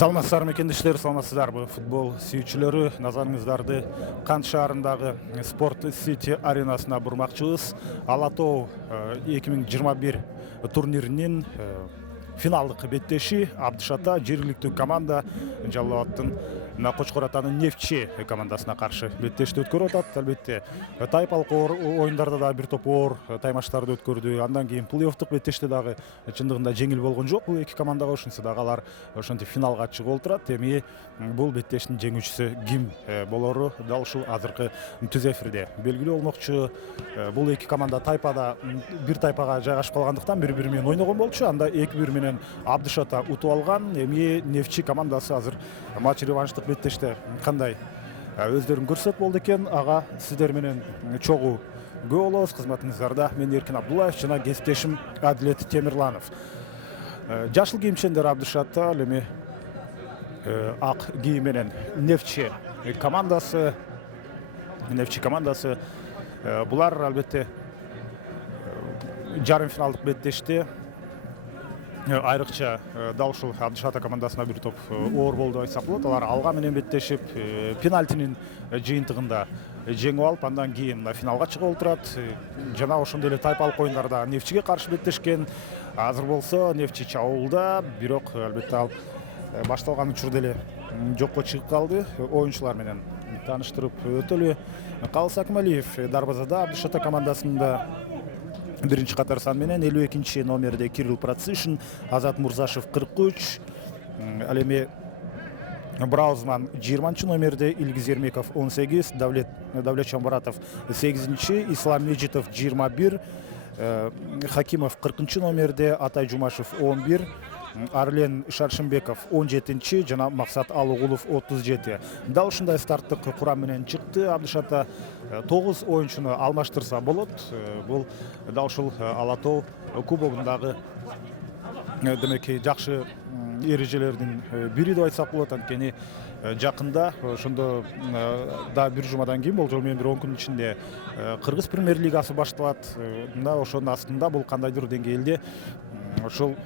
Саламатсыздар мекендештер, саламатсыздарбы футбол сүйүүчүлөрү, назарыңыздарды Кант шаарындагы Спорт Сити аренасына бурмакчыбыз. Ала тоо 2021 турниринин финалдык беттеши Абдышата жергиликтүү команда Жалал Абаддын Кочкор Атанын Нефтчи командасына каршы беттешти өткөрүп атат. Албетте тайпалык оюндарда да бир топ оор таймаштарды өткөрдү. Андан кийин плей-оффтук беттеште дагы чындыгында жеңил болгон жок бул эки командага. Ошентсе дагы алар ошентип финалга чыгып отурат. Эми бул беттештин жеңүүчүсү ким болору дал ушул азыркы түз эфирде белгилүү болмокчу. Бул эки команда тайпада бир тайпага жайгашып калгандыктан бири-бири менен ойногон болчу. Анда 2-1 менен Абдышата утуп алган. Эми Нефтчи командасы азыр матч реванштык беттеште кандай өздөрүн көрсөтөт болду экен. Ага сиздер менен чогуу күбө болобуз. Кызматыңыздарда мен Эркин Абдуллаев жана кесиптешим Адилет Темирланов. Жашыл кийимчендер Абдышата, ал эми ак кийим менен Нефтчи командасы. Булар албетте жарым финалдык беттеште айрыкча дал ушул Абдышата командасына бир топ оор болду деп айтсак болот. Алар алга менен беттешип, пенальтинин жыйынтыгында жеңип алып, андан кийин финалга чыгып отурат. Жана ошондой эле тайпалык оюндарда Нефтчиге каршы беттешкен. Азыр болсо Нефтчи чабуулда, бирок албетте ал башталган учурда эле жокко чыгып калды. Оюнчулар менен тааныштырып өтөлү. Калыс Акмалиев дарбазада Абдышата командасында биринчи катар сан менен, 52 номерде Кирилл Процишин, Азат Мурзашев 43, ал эми Браузман 20 номерде, Илгиз Ермеков 18, Давлет Чамбаратов 8, Ислам Меджитов 21, Хакимов 40 номерде, Атай Жумашев 11, Арлен Шаршымбеков 17, жана Максат Алыгулов 37. Дал ушундай старттык курам менен чыкты. Абдышата 9 оюнчуну алмаштырса болот. Бул дал ушул Ала тоо кубогундагы демек жакшы эрежелердин бири деп айтсак болот. Анткени жакында ошондо да бир жумадан кийин, болжол менен бир 10 күн ичинде Кыргыз премьер-лигасы башталат. Мына ошонун астында бул кандайдыр деңгээлде ошол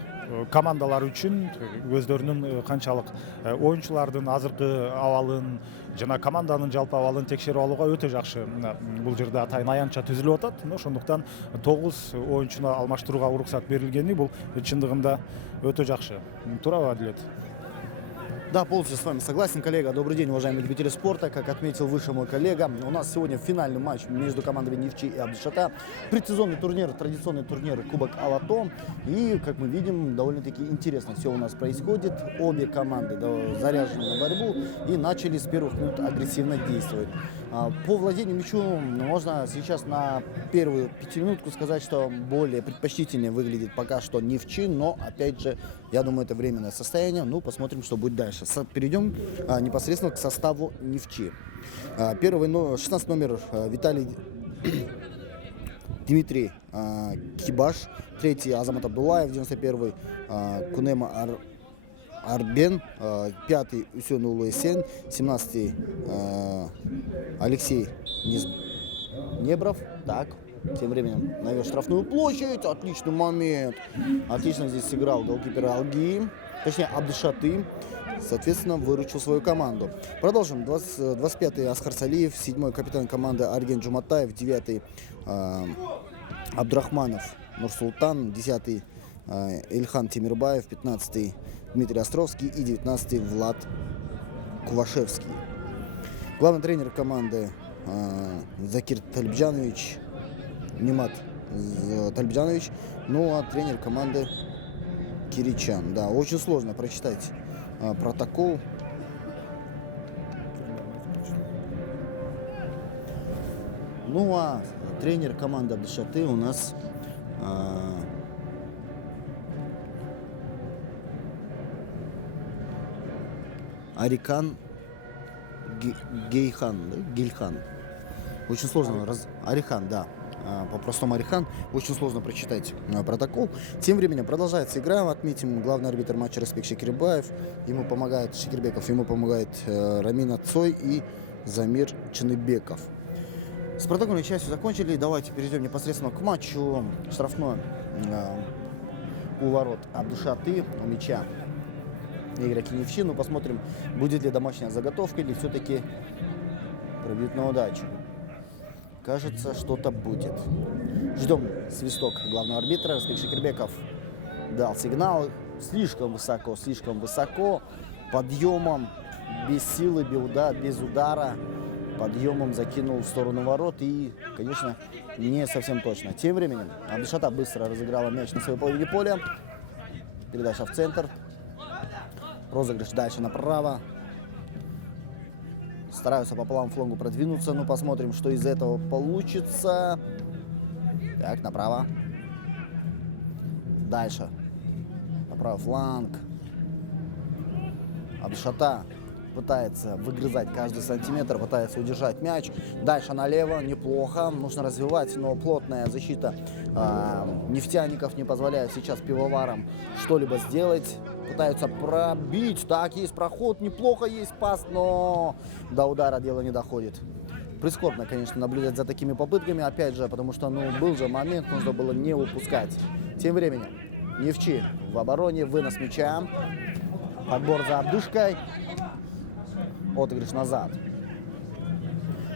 командалар үчүн өздөрүнүн канчалык оюнчулардын азыркы абалын жана команданын жалпы абалын текшерип алууга өтө жакшы бул жерде атайын аянтча түзүлүп атат. Ошондуктан 9 оюнчуну алмаштырууга уруксат берилгени бул чындыгында өтө жакшы. Туурабы, Адилет? Да, полностью с вами согласен, коллега. Добрый день, уважаемые любители спорта. Как отметил выше мой коллега, у нас сегодня финальный матч между командами Нефтчи и Абдышата. Предсезонный турнир, традиционный турнир Кубок Ала тоо. И, как мы видим, довольно-таки интересно все у нас происходит. Обе команды заряжены на борьбу и начали с первых минут агрессивно действовать. По владению мячом можно сейчас на первую пятиминутку сказать, что более предпочтительнее выглядит пока что Нефтчи, но, опять же, я думаю, это временное состояние. Ну, посмотрим, что будет дальше. Перейдем непосредственно к составу Нефтчи. Первый, 16 номер Виталий Дмитрий Кибаш, третий Азамат Абдуллаев, 91-й Кунема Арбен, 5-й Усен Улуэсен, 17-й Алексей Небров. Так, тем временем навел штрафную площадь, отличный момент. Отлично здесь сыграл голкипер Алги, точнее Абдышаты. Соответственно, выручил свою команду. Продолжим. 25-й Асхар Салиев, 7-й капитан команды Арген Джуматаев, 9-й Абдрахманов Нурсултан, 10-й Ильхан Тимирбаев, 15-й Дмитрий Островский и 19-й Влад Кувашевский. Главный тренер команды Закир Талибджанович, Нимат Талибджанович, ну а тренер команды Киричан. Да, очень сложно прочитать протокол. Ну а тренер команды Абдышаты у нас Арикан Гейхан, да? Гильхан. Очень сложно. Арихан, да. По-простому Арихан. Очень сложно прочитать протокол. Тем временем продолжается игра. Отметим главный арбитр матча Распек Шекербаев. Ему помогает Шекербеков, ему помогает Рамин Цой и Замир Чыныбеков. С протокольной частью закончили. Давайте перейдем непосредственно к матчу. Штрафной у ворот Абдышаты, у мяча игроки Нефчи. Ну, посмотрим, будет ли домашняя заготовка или все-таки пробьют на удачу. Кажется, что-то будет. Ждем свисток главного арбитра. Распик Шакирбеков дал сигнал. Слишком высоко. Подъемом, без силы, без удара. Подъемом закинул в сторону ворот и, конечно, не совсем точно. Тем временем Абдушата быстро разыграла мяч на своей половине поля. Передача в центр. Розыгрыш дальше направо. Стараются по правому флангу продвинуться. Ну, посмотрим, что из этого получится. Так, направо. Дальше. На правый фланг. Абдушата пытается выгрызать каждый сантиметр, пытается удержать мяч. Дальше налево, неплохо. Нужно развивать, но плотная защита нефтяников не позволяет сейчас пивоварам что-либо сделать. Пытаются пробить. Так, есть проход, неплохо, есть пас, но до удара дело не доходит. Прискорбно, конечно, наблюдать за такими попытками. Опять же, потому что, был же момент, нужно было не упускать. Тем временем Нефчи в обороне, вынос мяча. Подбор за Абдушкой. Отыгрыш назад.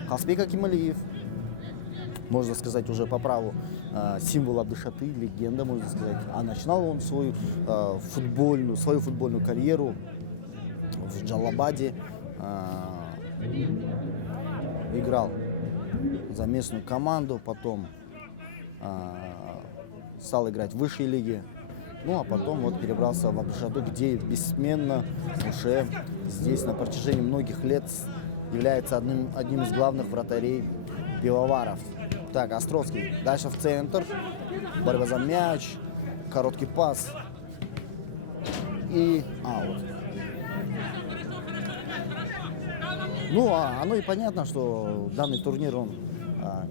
Халспек Акималиев. Можно сказать, уже по праву символ Абдушаты, легенда, можно сказать. А начинал он свою футбольную карьеру в Джалабаде. Играл за местную команду, потом стал играть в высшей лиге. Ну, а потом вот перебрался в Абдушату, где бессменно уже здесь на протяжении многих лет является одним из главных вратарей пивоваров. Так, Островский. Дальше в центр. Борьба за мяч. Короткий пас. И аут. Ну, оно и понятно, что данный турнир, он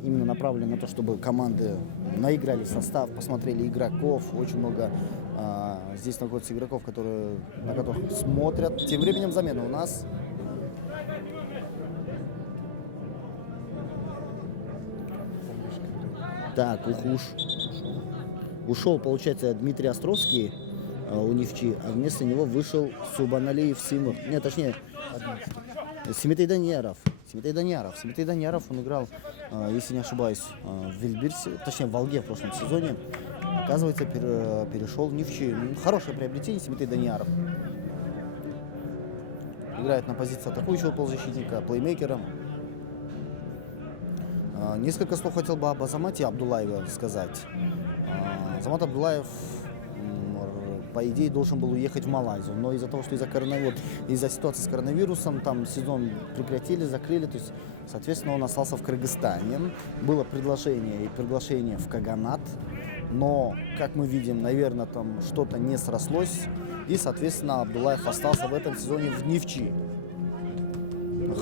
именно направлен на то, чтобы команды наиграли состав, посмотрели игроков. Очень много здесь находится игроков, на которых смотрят. Тем временем замена у нас. Так, ушел, получается, Дмитрий Островский у Нефчи, а вместо него вышел Субаналиев Симур. Нет, точнее, Симитей Даньяров. Симитей Даньяров, он играл, если не ошибаюсь, в Вильбирсе, точнее, в Волге в прошлом сезоне. Оказывается, перешел в Нефчи. Хорошее приобретение Симитей Даньяров. Играет на позиции атакующего полузащитника, плеймейкера. Несколько слов хотел бы об Азамате Абдуллаеве сказать. Азамат Абдуллаев, по идее, должен был уехать в Малайзию, но из-за того, что из-за ситуации с коронавирусом, там сезон прекратили, закрыли, то есть, соответственно, он остался в Кыргызстане. Было приглашение в Каганат, но, как мы видим, наверное, там что-то не срослось, и, соответственно, Абдуллаев остался в этом сезоне в Нефчи.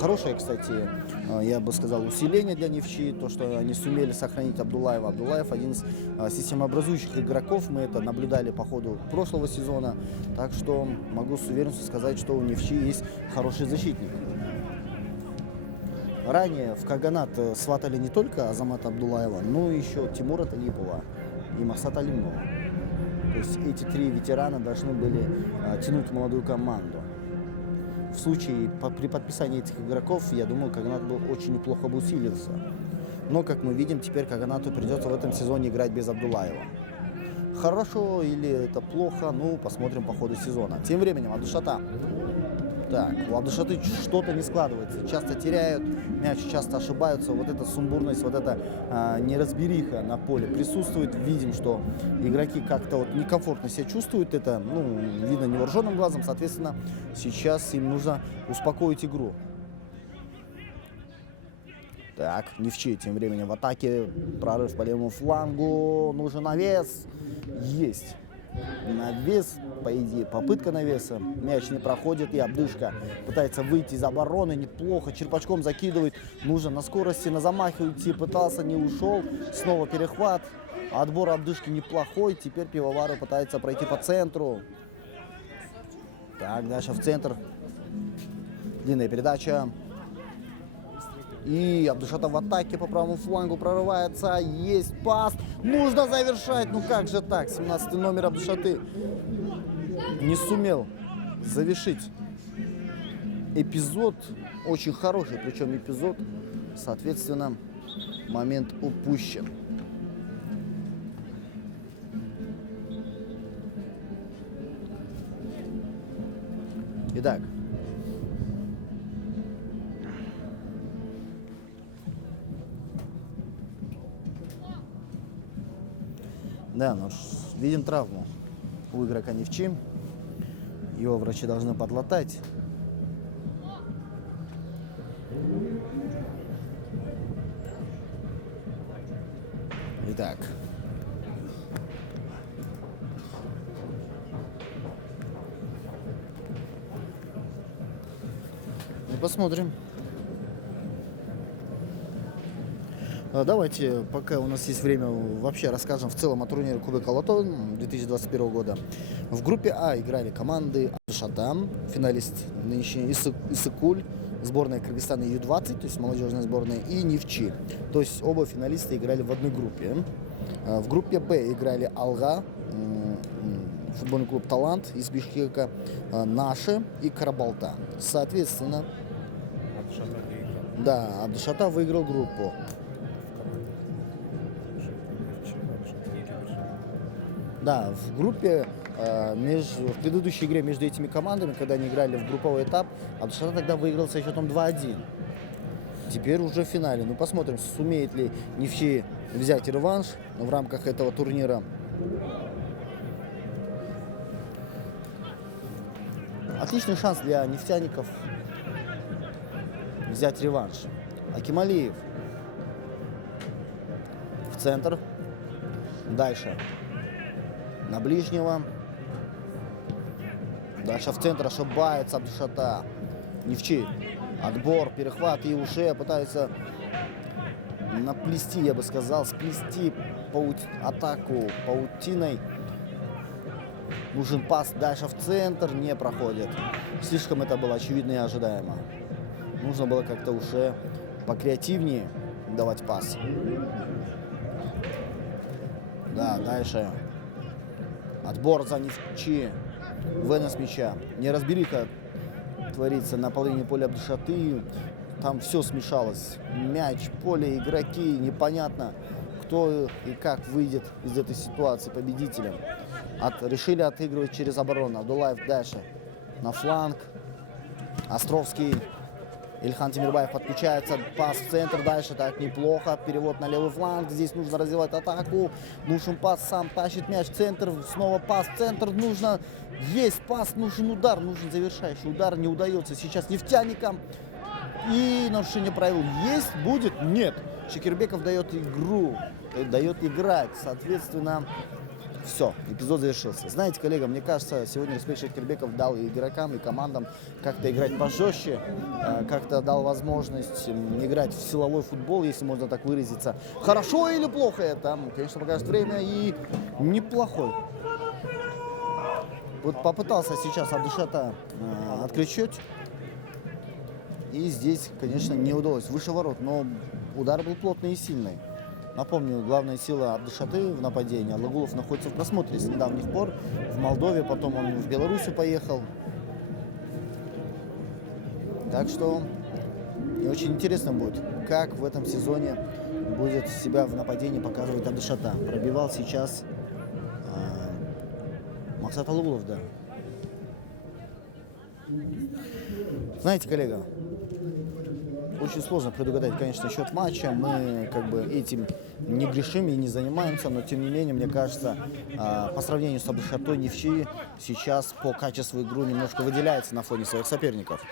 Хорошее, кстати, я бы сказал, усиление для Нефчи, то, что они сумели сохранить Абдуллаева. Абдуллаев один из системообразующих игроков, мы это наблюдали по ходу прошлого сезона, так что могу с уверенностью сказать, что у Нефчи есть хороший защитник. Ранее в Каганат сватали не только Азамата Абдуллаева, но и еще Тимура Талипова и Масата Алимова. То есть эти три ветерана должны были тянуть молодую команду. В случае, при подписании этих игроков, я думаю, Каганат был очень неплохо бы усилился. Но, как мы видим, теперь Каганату придется в этом сезоне играть без Абдуллаева. Хорошо или это плохо, посмотрим по ходу сезона. Тем временем Абдушата. Так, у Абдушаты что-то не складывается. Часто теряют мяч, часто ошибаются. Вот эта сумбурность, вот эта неразбериха на поле присутствует. Видим, что игроки как-то некомфортно себя чувствуют. Это, видно невооруженным глазом. Соответственно, сейчас им нужно успокоить игру. Так, Нефчи тем временем в атаке. Прорыв по левому флангу. Нужен навес. Есть. Навес, по идее, попытка навеса. Мяч не проходит, и Абдышка пытается выйти из обороны. Неплохо, черпачком закидывает. Нужно на скорости, на замахе уйти. Пытался, не ушел. Снова перехват. Отбор Абдышки неплохой. Теперь пивовары пытаются пройти по центру. Так, дальше в центр. Длинная передача. И Абдушата в атаке по правому флангу прорывается. Есть пас. Нужно завершать. Как же так? 17-й номер Абдушаты не сумел завершить эпизод, очень хороший, причем эпизод, соответственно, момент упущен. Итак, да, ну, видим травму у игрока Нефчи. Его врачи должны подлатать. Итак. Ну, посмотрим. Давайте, пока у нас есть время, вообще расскажем в целом о турнире Кубок Ала-Тоо 2021 года. В группе А играли команды Абдушатам, финалист нынешний Иссыкуль, сборная Кыргызстана Ю-20, то есть молодежная сборная, и Нефчи. То есть оба финалиста играли в одной группе. В группе Б играли Алга, футбольный клуб Талант из Бишкека, Наши и Карабалта. Соответственно, да, Абдушата выиграл группу. Да, в группе, в предыдущей игре между этими командами, когда они играли в групповой этап, Абдушата тогда выиграл со счетом 2-1. Теперь уже в финале. Ну, посмотрим, сумеет ли Нефчи взять реванш в рамках этого турнира. Отличный шанс для нефтяников взять реванш. Акималиев в центр. Дальше на ближнего. Дальше в центр ошибается Абдушата. Нефчи. Отбор, перехват и уже пытаются наплести, я бы сказал, сплести атаку паутиной. Нужен пас дальше в центр, не проходит. Слишком это было очевидно и ожидаемо. Нужно было как-то уже покреативнее давать пас. Да, дальше. Отбор за Нефчи. Вынос мяча. Неразбериха творится на половине поля Абдушаты. Там все смешалось. Мяч, поле, игроки. Непонятно, кто и как выйдет из этой ситуации победителем. Решили отыгрывать через оборону. Абдулаев дальше. На фланг. Островский. Ильхан Тимирбаев подключается. Пас в центр. Дальше так неплохо. Перевод на левый фланг. Здесь нужно развивать атаку. Нужен пас. Сам тащит мяч в центр. Снова пас в центр. Нужно. Есть пас. Нужен удар. Нужен завершающий удар. Не удается сейчас нефтяникам. И нарушение правил есть? Будет? Нет. Шекербеков дает игру. Дает играть. Соответственно, все, эпизод завершился. Знаете, коллега, мне кажется, сегодня Респект Шекербеков дал и игрокам, и командам как-то играть пожестче, как-то дал возможность играть в силовой футбол, если можно так выразиться. Хорошо или плохо это, конечно, покажет время, и неплохой. Вот попытался сейчас Абдушата открыть счет, и здесь, конечно, не удалось. Выше ворот, но удар был плотный и сильный. Напомню, главная сила Абдушаты в нападении. Алагулов находится в просмотре с недавних пор в Молдове, потом он в Беларусь поехал. Так что и очень интересно будет, как в этом сезоне будет себя в нападении показывать Абдушата. Пробивал сейчас Максат Алагулов, да. Знаете, коллега, очень сложно предугадать, конечно, счет матча. Мы как бы этим не грешим и не занимаемся, но тем не менее, мне кажется, по сравнению с Абдушатой, Нефчи сейчас по качеству игры немножко выделяется на фоне своих соперников.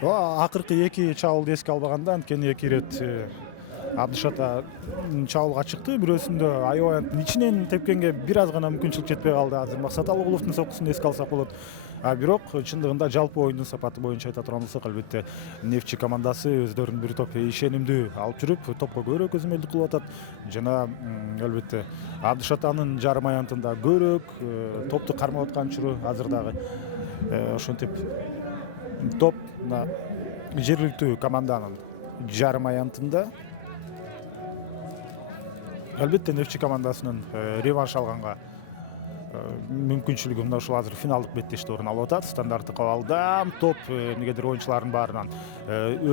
Акыркы эки чабуулду эске албаганда анткени эки ирет Абдушата чабуулга чыкты. Бирөөсүндө аябай ичинен тепкенге бир аз гана мүмкүнчүлүк жетпей калды. Азыр Максат Алагуловдун соккусун эске алсак болот. Бирок чындыгында жалпы оюндун сапаты боюнча айта турган болсок, албетте Нефчи командасы өздөрүн бир топ ишенимдүү алып жүрүп, топко көбүрөөк көзөмөлдүк кылып атат. Жана албетте Абдушатанын жарым аянтында көбүрөөк топту кармап аткан учуру азыр дагы ошентип топ жергиликтүү команданын жарым аянтында. Албетте Нефчи командасынын реванш алганга мүмкүнчүлүгү мына ушул азыр финалдык беттеште орун алып атат. Стандарттык абалда топ эмнегедир оюнчулардын баарынан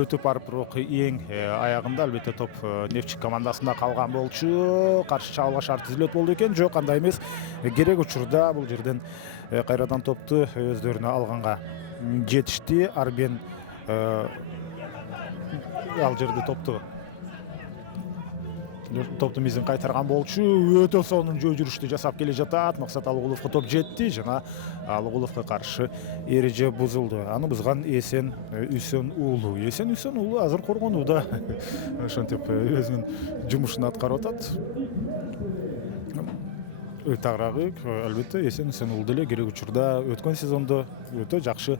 өтүп барып, бирок эң аягында албетте топ Нефтчик командасында калган болчу. Каршы чабуулга шарт түзүлөт болду экен. Жок, андай эмес. Керек учурда бул жерден кайрадан топту өздөрүнө алганга жетишти. Арбен ал жерде топту мизин кайтарган болчу. Өтө сонун жөө жүрүштү жасап келе жатат. Максат Алыгуловго топ жетти жана Алыгуловго каршы эреже бузулду. Аны бузган Эсен Үсөн уулу. Эсен Үсөн уулу азыр коргонууда ошентип өзүнүн жумушун аткарып атат. Тагыраагы албетте Эсен Үсөн уулу деле керек учурда өткөн сезондо өтө жакшы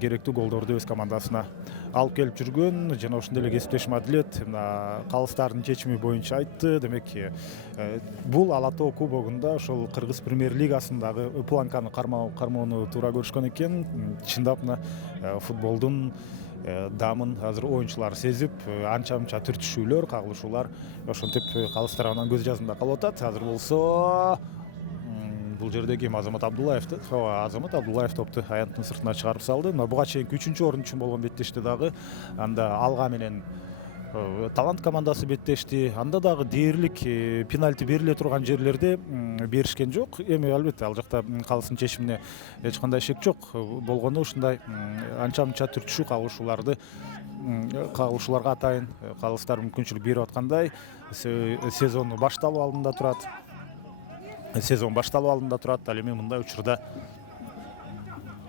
керектүү голдорду өз командасына алып келип жүргөн жана ошондой эле кесиптешим Адилет мына калыстардын чечими боюнча айтты. Демек, бул Ала Тоо кубогунда ошол Кыргыз премьер-лигасындагы планканы кармоону туура көрүшкөн экен. Чындап мына футболдун дамын азыр оюнчулар сезип, анча-мынча түртүшүүлөр, кагылышуулар ошентип калыстар анан көз жазында калып атат. Азыр болсо бул жерде ким? Азамат Абдуллаевди. Азамат Абдуллаев топту аянттын сыртына чыгарып салды. Мына буга чейинки 3-чү орун үчүн болгон беттеште дагы анда Алга менен Талант командасы беттешти. Анда дагы дээрлик пенальти бериле турган жерлерде беришкен жок. Эми албетте ал жакта калыстын чечимине эч кандай шек жок. Болгону ушундай анча-мынча түртүшүү кагылышууларга атайын калыстар мүмкүнчүлүк берип аткандай. Сезон башталуу алдында турат. Ал эми мындай учурда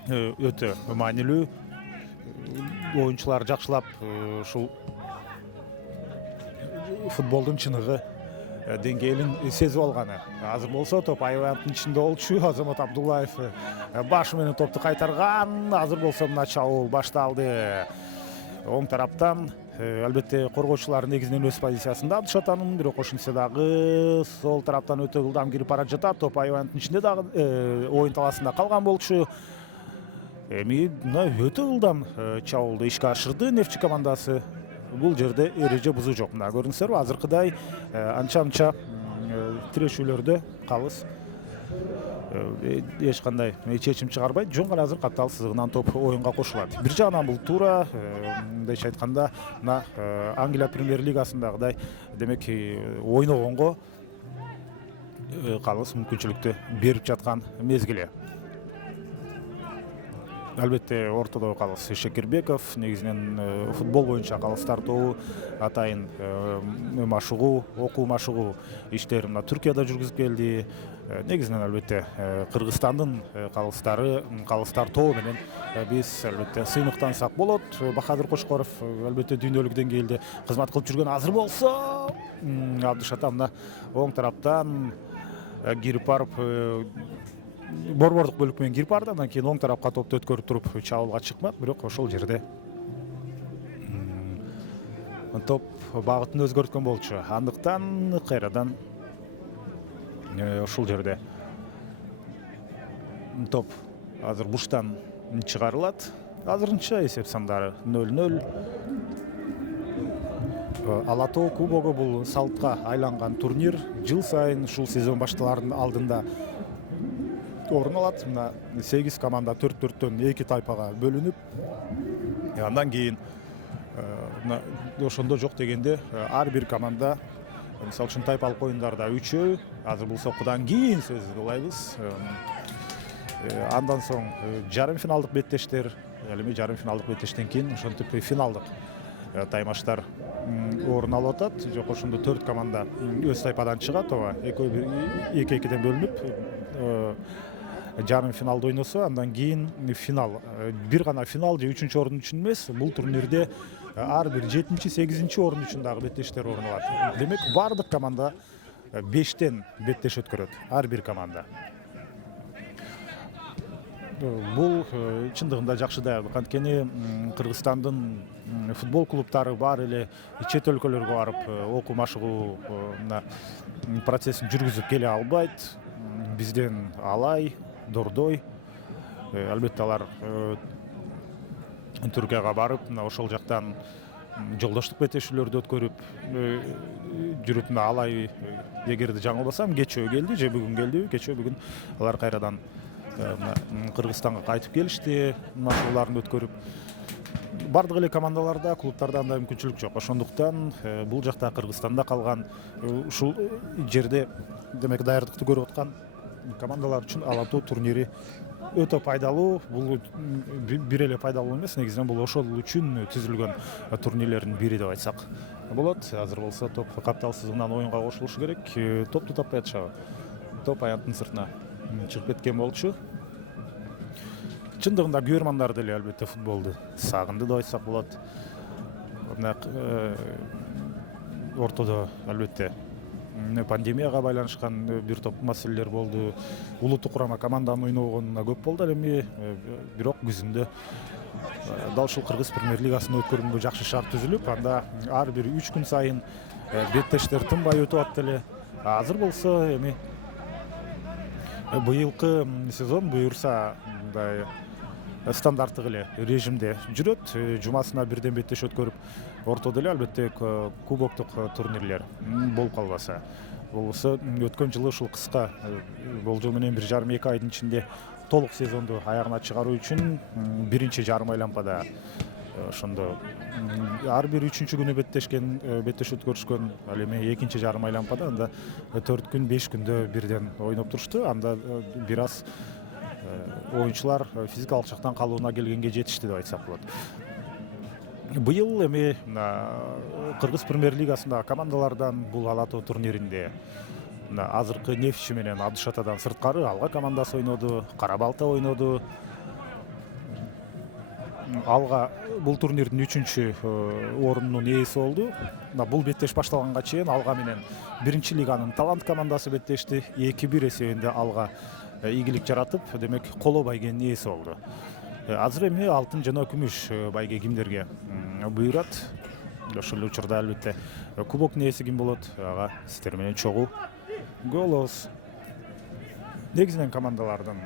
өтө маанилүү. Оюнчулар жакшылап ушул футболдун чыныгы деңгээлин сезип алганы. Азыр болсо топ аябанттын ичинде болчу. Азамат Абдуллаев башы менен топту кайтарган. Азыр болсо мына чабуул башталды. Оң тараптан албетте коргоочулар негизинен өз позициясында Абдышатанын, бирок ошентсе дагы сол тараптан өтө ылдам кирип бара жатат. Топ аябанттын ичинде дагы оюн талаасында калган болчу. Эми мына өтө ылдам чабуулду ишке ашырды Нефтчик командасы. Бул жерде эреже бузуу жок. Мына көрүңүздөр, азыркыдай анча-мынча тирешүүлөрдө калыс эч кандай чечим чыгарбайт. Жөн гана азыр каттал сызыгынан топ оюнга кошулат. Бир жагынан бул туура, мындайча айтканда, мына Англия премьер-лигасындагыдай, демек, ойногонго калыс мүмкүнчүлүктү берип жаткан мезгили. Албетте ортодо калыс Шекербеков, негизинен футбол боюнча калыстар тобу атайын окуу машыгуу иштерин мына Түркияда жүргүзүп келди. Негизинен албетте Кыргызстандын калыстар тобу менен биз албетте сыймыктансак болот. Бахадыр Кошкоров албетте дүйнөлүк деңгээлде кызмат кылып жүргөн. Азыр болсо Абдышата мына оң тараптан кирип барып борбордук бөлүк менен кирип барды. Андан кийин оң тарапка топту өткөрүп туруп чабуулга чыкмак, бирок ошол жерде топ багытын өзгөрткөн болчу. Андыктан кайрадан ушул жерде топ азыр буштан чыгарылат. Азырынча эсеп сандары 0-0. Ала Тоо кубогу бул салтка айланган турнир. Жыл сайын ушул сезон башталарынын алдында орун алат. Мына 8 команда 4-4төн 2 тайпага бөлүнүп, андан кийин ошондо жок дегенде ар бир команда, мисалы үчүн тайпалык оюндарда 3, азыр болсо кудан кийин сөз кылайбыз. Андан соң жарым финалдык беттештер, эми жарым финалдык беттештен кийин ошентип финалдык таймаштар орун алып атат. Жок, ошондо 4 команда өз тайпадан чыгат, ооба, 2-2ден бөлүнүп жарым финалда ойносо, андан кийин финал. Бир гана финал же 3-чү орун үчүн эмес, бул турнирде ар бир 7-8 орун үчүн дагы беттештер орун алат. Демек, бардык команда 5тен беттеш өткөрөт, ар бир команда. Бул чындыгында жакшы даярдык. Анткени Кыргызстандын футбол клубтары баары эле чет өлкөлөргө барып окуу машыгуу процессин жүргүзүп келе албайт. Бизден Алай, Дордой, албетте алар Түркияга барып, ошол жактан жолдоштук беттешүүлөрдү өткөрүп жүрүп мына алай эгерде жаңылбасам кечөө келди же бүгүн келдиби, кечөө бүгүн алар кайрадан Кыргызстанга кайтып келишти, машыгууларын өткөрүп. Бардык эле командаларда, клубтарда андай мүмкүнчүлүк жок. Ошондуктан бул жакта Кыргызстанда калган ушул жерде демек даярдыкты көрүп аткан командалар үчүн Ала-Тоо турнири өтө пайдалуу. Бул бир эле пайдалуу эмес, негизинен бул ошол үчүн түзүлгөн турнирлердин бири деп айтсак болот. Азыр болсо топ капталсыздыгынан оюнга кошулушу керек. Топту таппай атышабы. Топ аянттын сыртына чыгып кеткен болчу. Чындыгында күйөрмандар деле албетте футболду сагынды деп айтсак болот. Мына ортодо албетте пандемияга байланышкан бир топ маселелер болду. Улуттук курама команданын ойногонуна көп болду ал эми, бирок күзүндө дал ушул Кыргыз премьер лигасында өткөргөнгө жакшы шарт түзүлүп, анда ар бир 3 күн сайын беттештер тынбай өтүп атты эле. Азыр болсо эми быйылкы сезон буюрса мындай стандарттык эле режимде жүрөт. Жумасына бирден беттеш өткөрүп, ортодо эле албетте кубоктук турнирлер болуп калбаса. Болбосо өткөн жылы ушул кыска болжол менен 1,5-2 айдын ичинде толук сезонду аягына чыгаруу үчүн биринчи жарым айлампада ошондо ар бир 3-күнү беттеш өткөрүшкөн. Ал эми экинчи жарым айлампада анда 4 күн 5 күндө бирден ойноп турушту. Анда бир аз оюнчулар физикалык жактан калыбына келгенге жетишти деп айтсак болот. Быйыл эми Кыргыз премьер лигасындагы командалардан бул Ала-Тоо турниринде азыркы Нефтчи менен Абдышатадан сырткары Алга командасы ойноду, Кара Балта ойноду. Алга бул турнирдин 3-чү орунунун ээси болду. Бул беттеш башталганга чейин Алга менен биринчи лиганын Талант командасы беттешти. 2-1 эсебинде Алга ийгилик жаратып, демек коло байгенин ээси болду. Азыр эми алтын жана күмүш байге кимдерге буйрат? Ошол учурда албетте кубоктун ээси ким болот? Ага сиздер менен чогуу болобуз. Негизинен командалардын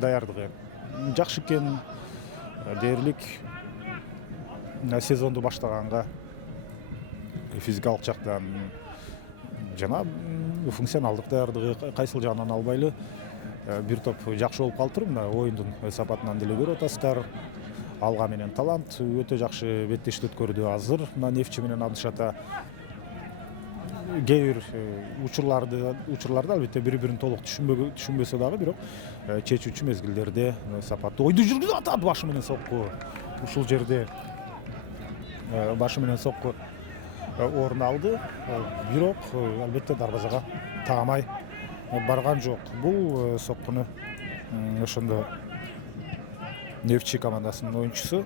даярдыгы жакшы экен. Дээрлик сезонду баштаганга физикалык жактан жана функционалдык даярдыгы кайсыл жагынан албайлы бир топ жакшы болуп калыптыр. Мына оюндун сапатынан деле көрүп атасыздар. Алга менен Талант өтө жакшы беттешти өткөрдү. Азыр мына Нефтчи менен Абдышата кээ бир учурларда албетте бири-бирин толук түшүнбөсө дагы, бирок чечүүчү мезгилдерде сапаттуу ойду жүргүзүп атат. Башы менен сокку ушул жерде башы менен сокку орун алды. Бирок албетте дарбазага таамай барган жок. Бул соккуну ошондо Нефтчи командасынын оюнчусу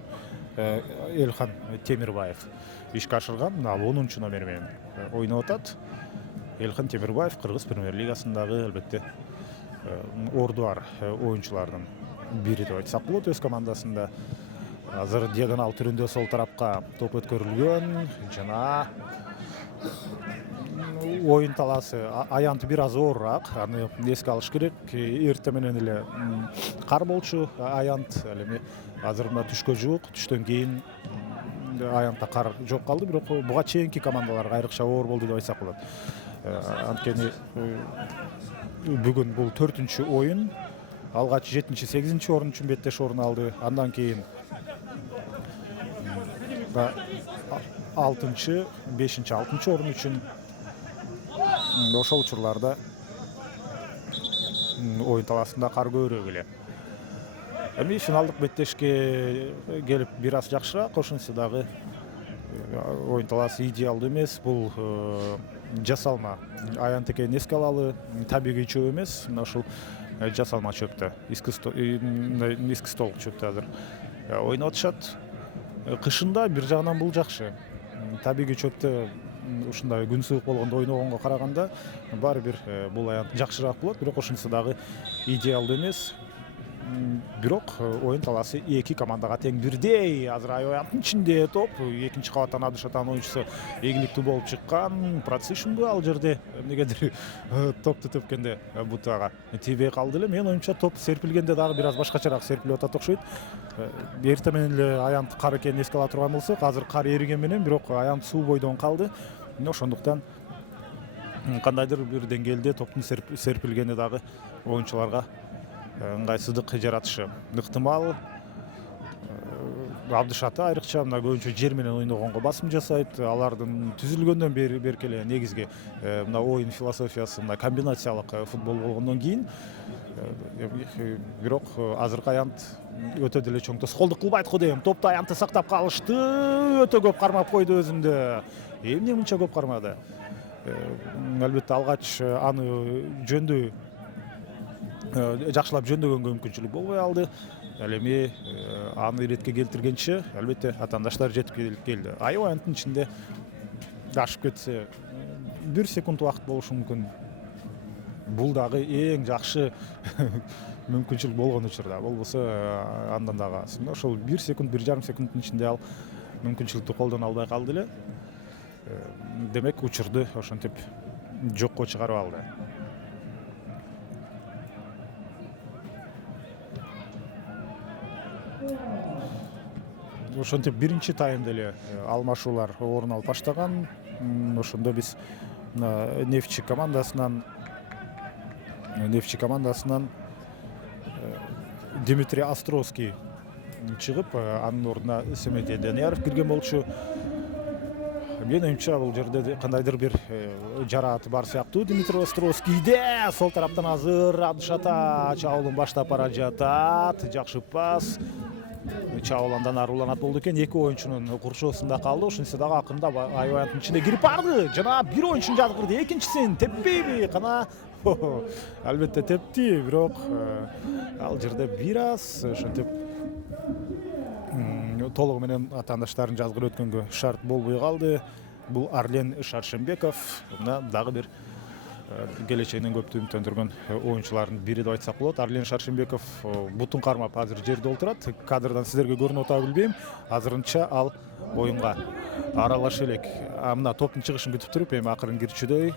Элхан Темирбаев ишке ашырган. Ал 10-чу номер менен ойноп атат. Элхан Темирбаев Кыргыз премьер лигасындагы албетте орду бар оюнчулардын бири деп айтсак болот өз командасында. Азыр диагонал түрүндө сол тарапка топ өткөрүлгөн жана оюн талаасы аянты бир аз оорураак. Аны эске алыш керек. Эртең менен эле кар болчу аянт. Ал эми азыр мына түшкө жуук. Түштөн кийин аянтта кар жок калды, бирок буга чейинки командаларга айрыкча оор болду деп айтсак болот. Анткени бүгүн бул 4-чү оюн. Алгач 7-чи, 8-чи орун үчүн беттеш орун алды. Андан кийин 6-чы, 5-чи, 6-чы орун үчүн ошол учурларда оюн талаасында кар көбүрөөк эле. Эми финалдык беттешке келип бир аз жакшыраак, ошонсо дагы оюн талаасы идеалдуу эмес. Бул жасалма аянт экенин эске алалы. Табигый чөп эмес, мына ушул жасалма чөптө, искыстолук чөптө азыр ойноп атышат. Кышында бир жагынан бул жакшы. Табигый чөптө ушундай күн суук болгондо ойногонго караганда баары бир бул аянт жакшыраак болот, бирок ошонсо дагы идеалдуу эмес. бирок оюн талаасы эки командага тең бирдей. Азыр аябанттын ичинде топ, экинчи кабаттан Абдышатанын оюнчусу ийгиликтүү болуп чыккан. Процишинбу ал жерде эмнегедир топту тепкенде бутага тийбей калды эле. Менин оюмча топ серпилгенде дагы бир аз башкачараак серпилип атат окшойт. Эртең менен эле аянт кар экенин эске ала турган болсок, азыр кар эриген менен бирок аянт суу бойдон калды. Ошондуктан кандайдыр бир деңгээлде топтун серпилгени дагы оюнчуларга ыңгайсыздык жаратышы ыктымал. Абдышата айрыкча мына көбүнчө жер менен ойногонго басым жасайт. Алардын түзүлгөндөн берки эле негизги мына оюн философиясы мына комбинациялык футбол болгондон кийин бирок азыркы аянт өтө деле чоң тоскоолдук кылбайт го дейм. Топту аянты сактап калышты. Өтө көп кармап койду өзүндө. Эмне мынча көп кармады? Албетте алгач аны жөндүү жакшылап жөндөгөнгө мүмкүнчүлүк болбой алды. Ал эми аны иретке келтиргенче албетте атаандаштар жетип келди. Аянттын ичинде ашып кетсе 1 секунд убакыт болушу мүмкүн. Бул дагы эң жакшы мүмкүнчүлүк болгон учурда. Болбосо андан дагы ошол 1 секунд, 1,5 секундтун ичинде ал мүмкүнчүлүктү колдоно албай калды эле. Демек учурду ошентип жокко чыгарып алды. Ошентип биринчи таймда эле алмашуулар орун алып баштаган. Ошондо биз Нефтчи командасынан Дмитрий Островский чыгып, анын ордуна Семетей Данияров кирген болчу. Менин оюмча бул жерде кандайдыр бир жарааты бар сыяктуу. Дмитрий Островскийде сол тараптан азыр Абдышата чабуулун баштап бара жатат. Жакшы пас. Чабуул андан ары уланат болду экен. Эки оюнчунун курчоосунда калды. Ошентсе дагы акырында аянттын ичинде кирип барды. Жана бир оюнчун жазгырды. Экинчисин теппейби? Кана албетте тепти, бирок ал жерде бир аз ошентип толугу менен атаандаштарын жазгырып өткөнгө шарт болбой калды. Бул Арлен Шаршембеков, мына дагы бир келечегинен көптү үмүттөндүргөн оюнчулардын бири деп айтсак болот. Арлен Шаршембеков бутун кармап азыр жерде отурат. Кадрдан сиздерге көрүнүп атабы билбейм. Азырынча ал оюнга аралаша элек. Мына топтун чыгышын күтүп туруп, эми акырын кирчүдөй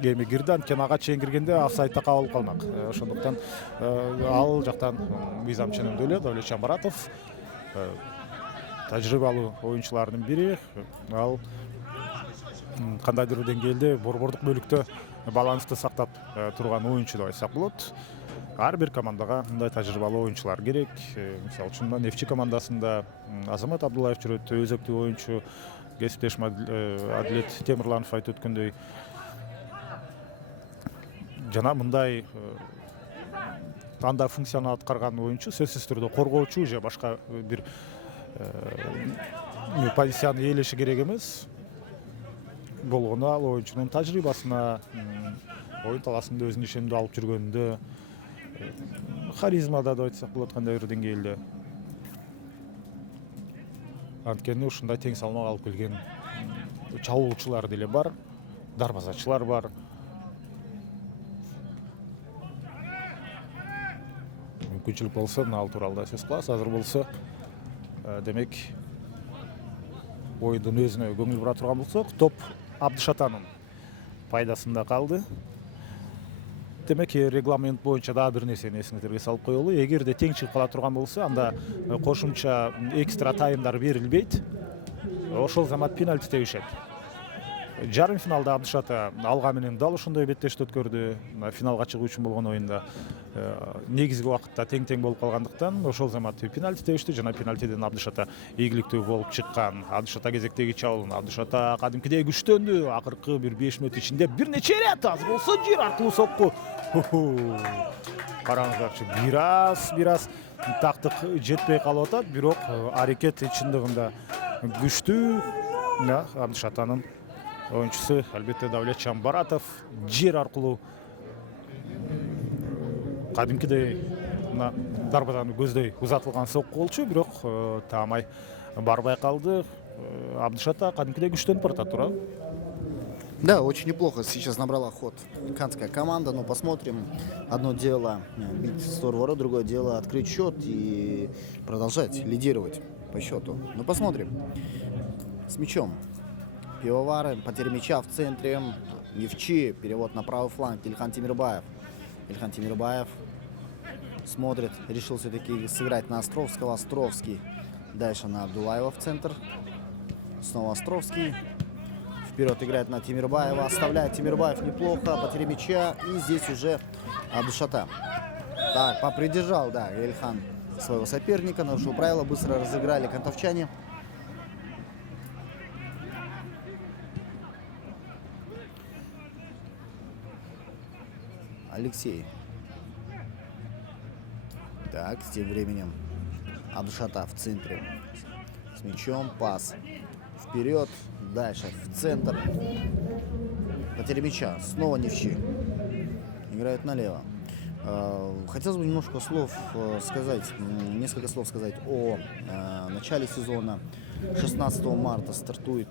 эми кирди. Анткени ага чейин киргенде офсайдта кабылып калмак. Ошондуктан ал жактан мыйзам ченемдүү эле Давлет Чамбаратов тажрыйбалуу оюнчулардын бири. Ал кандайдыр деңгээлде борбордук бөлүктө балансты сактап турган оюнчу деп айтсак болот. Ар бир командага мындай тажрыйбалуу оюнчулар керек. Мисалы үчүн Нефтчи командасында Азамат Абдуллаев жүрөт, өзөктүү оюнчу, кесиптешим Адилет Темирланов айтып өткөндөй. Жана мындай анда функцияны аткарган оюнчу сөзсүз түрдө коргоочу же башка бир позицияны ээлеши керек эмес. Болгону ал оюнчунун тажрыйбасына, оюн талаасында өзүнүн ишенимдүү алып жүргөнүндө, харизмада деп айтсак болот кандайдыр деңгээлде. Анткени ушундай тең салмак алып келген чабуулчулар деле бар, дарбазачылар бар. Мүмкүнчүлүк болсо ал тууралуу сөз кылабыз. Азыр болсо демек оюндун өзүнө көңүл бура турган болсок, топ Абдышатанын пайдасында калды. Демек регламент боюнча дагы бир нерсени эсиңизерге салып коелу. Эгерде тең чыгып кала турган болсо, анда кошумча экстра таймдар берилбейт. Ошол замат пенальти тебишет. Жарым финалда Абдышата алга менен дал ошондой беттешти өткөрдү. Финалга чыгуу үчүн болгон оюнда негизги убакытта тең болуп калгандыктан ошол замат пенальти тебишти. Жана пенальтиден Абдышата ийгиликтүү болуп чыккан. Абдышата кезектеги чабуул. Абдышата кадимкидей күчтөндү. Акыркы бир 5 мүнөт ичинде бир нече рет аз болсо жер аркылуу сокку. Караңыздарчы, бир аз тактык жетпей калып атат, бирок аракет чындыгында күчтүү. Абдышатанын оюнчусу албетте Давлет Чамбаратов жер аркылуу кадимкидей дарбазаны көздөй узатылган сокку болчу, бирок таамай барбай калды. Абдышата кадимкидей күчтөнүп баратат туурабы? Да, очень неплохо сейчас набрала ход канская команда, но посмотрим. Одно дело бить в створ ворот, другое дело открыть счет и продолжать лидировать по счету. Ну, посмотрим. С мячом. Пивовары, потеря мяча в центре. Евчи, перевод на правый фланг. Ильхан Тимирбаев. Ильхан Тимирбаев смотрит, решил все-таки сыграть на Островского. Островский. Дальше на Абдулаева в центр. Снова Островский. Вперед играет на Тимирбаева. Оставляет Тимирбаев неплохо. Потеря мяча. И здесь уже Абдушата. Так, попридержал, да, Ильхан своего соперника. Нарушил правила. Быстро разыграли кантовчане. Алексей. Так, тем временем Абдушата в центре. С мячом. Пас. Вперед. Дальше. В центр. Потеря мяча. Снова Невчи. Играют налево. Хотелось бы немножко слов сказать, несколько слов сказать о начале сезона. 16 марта стартует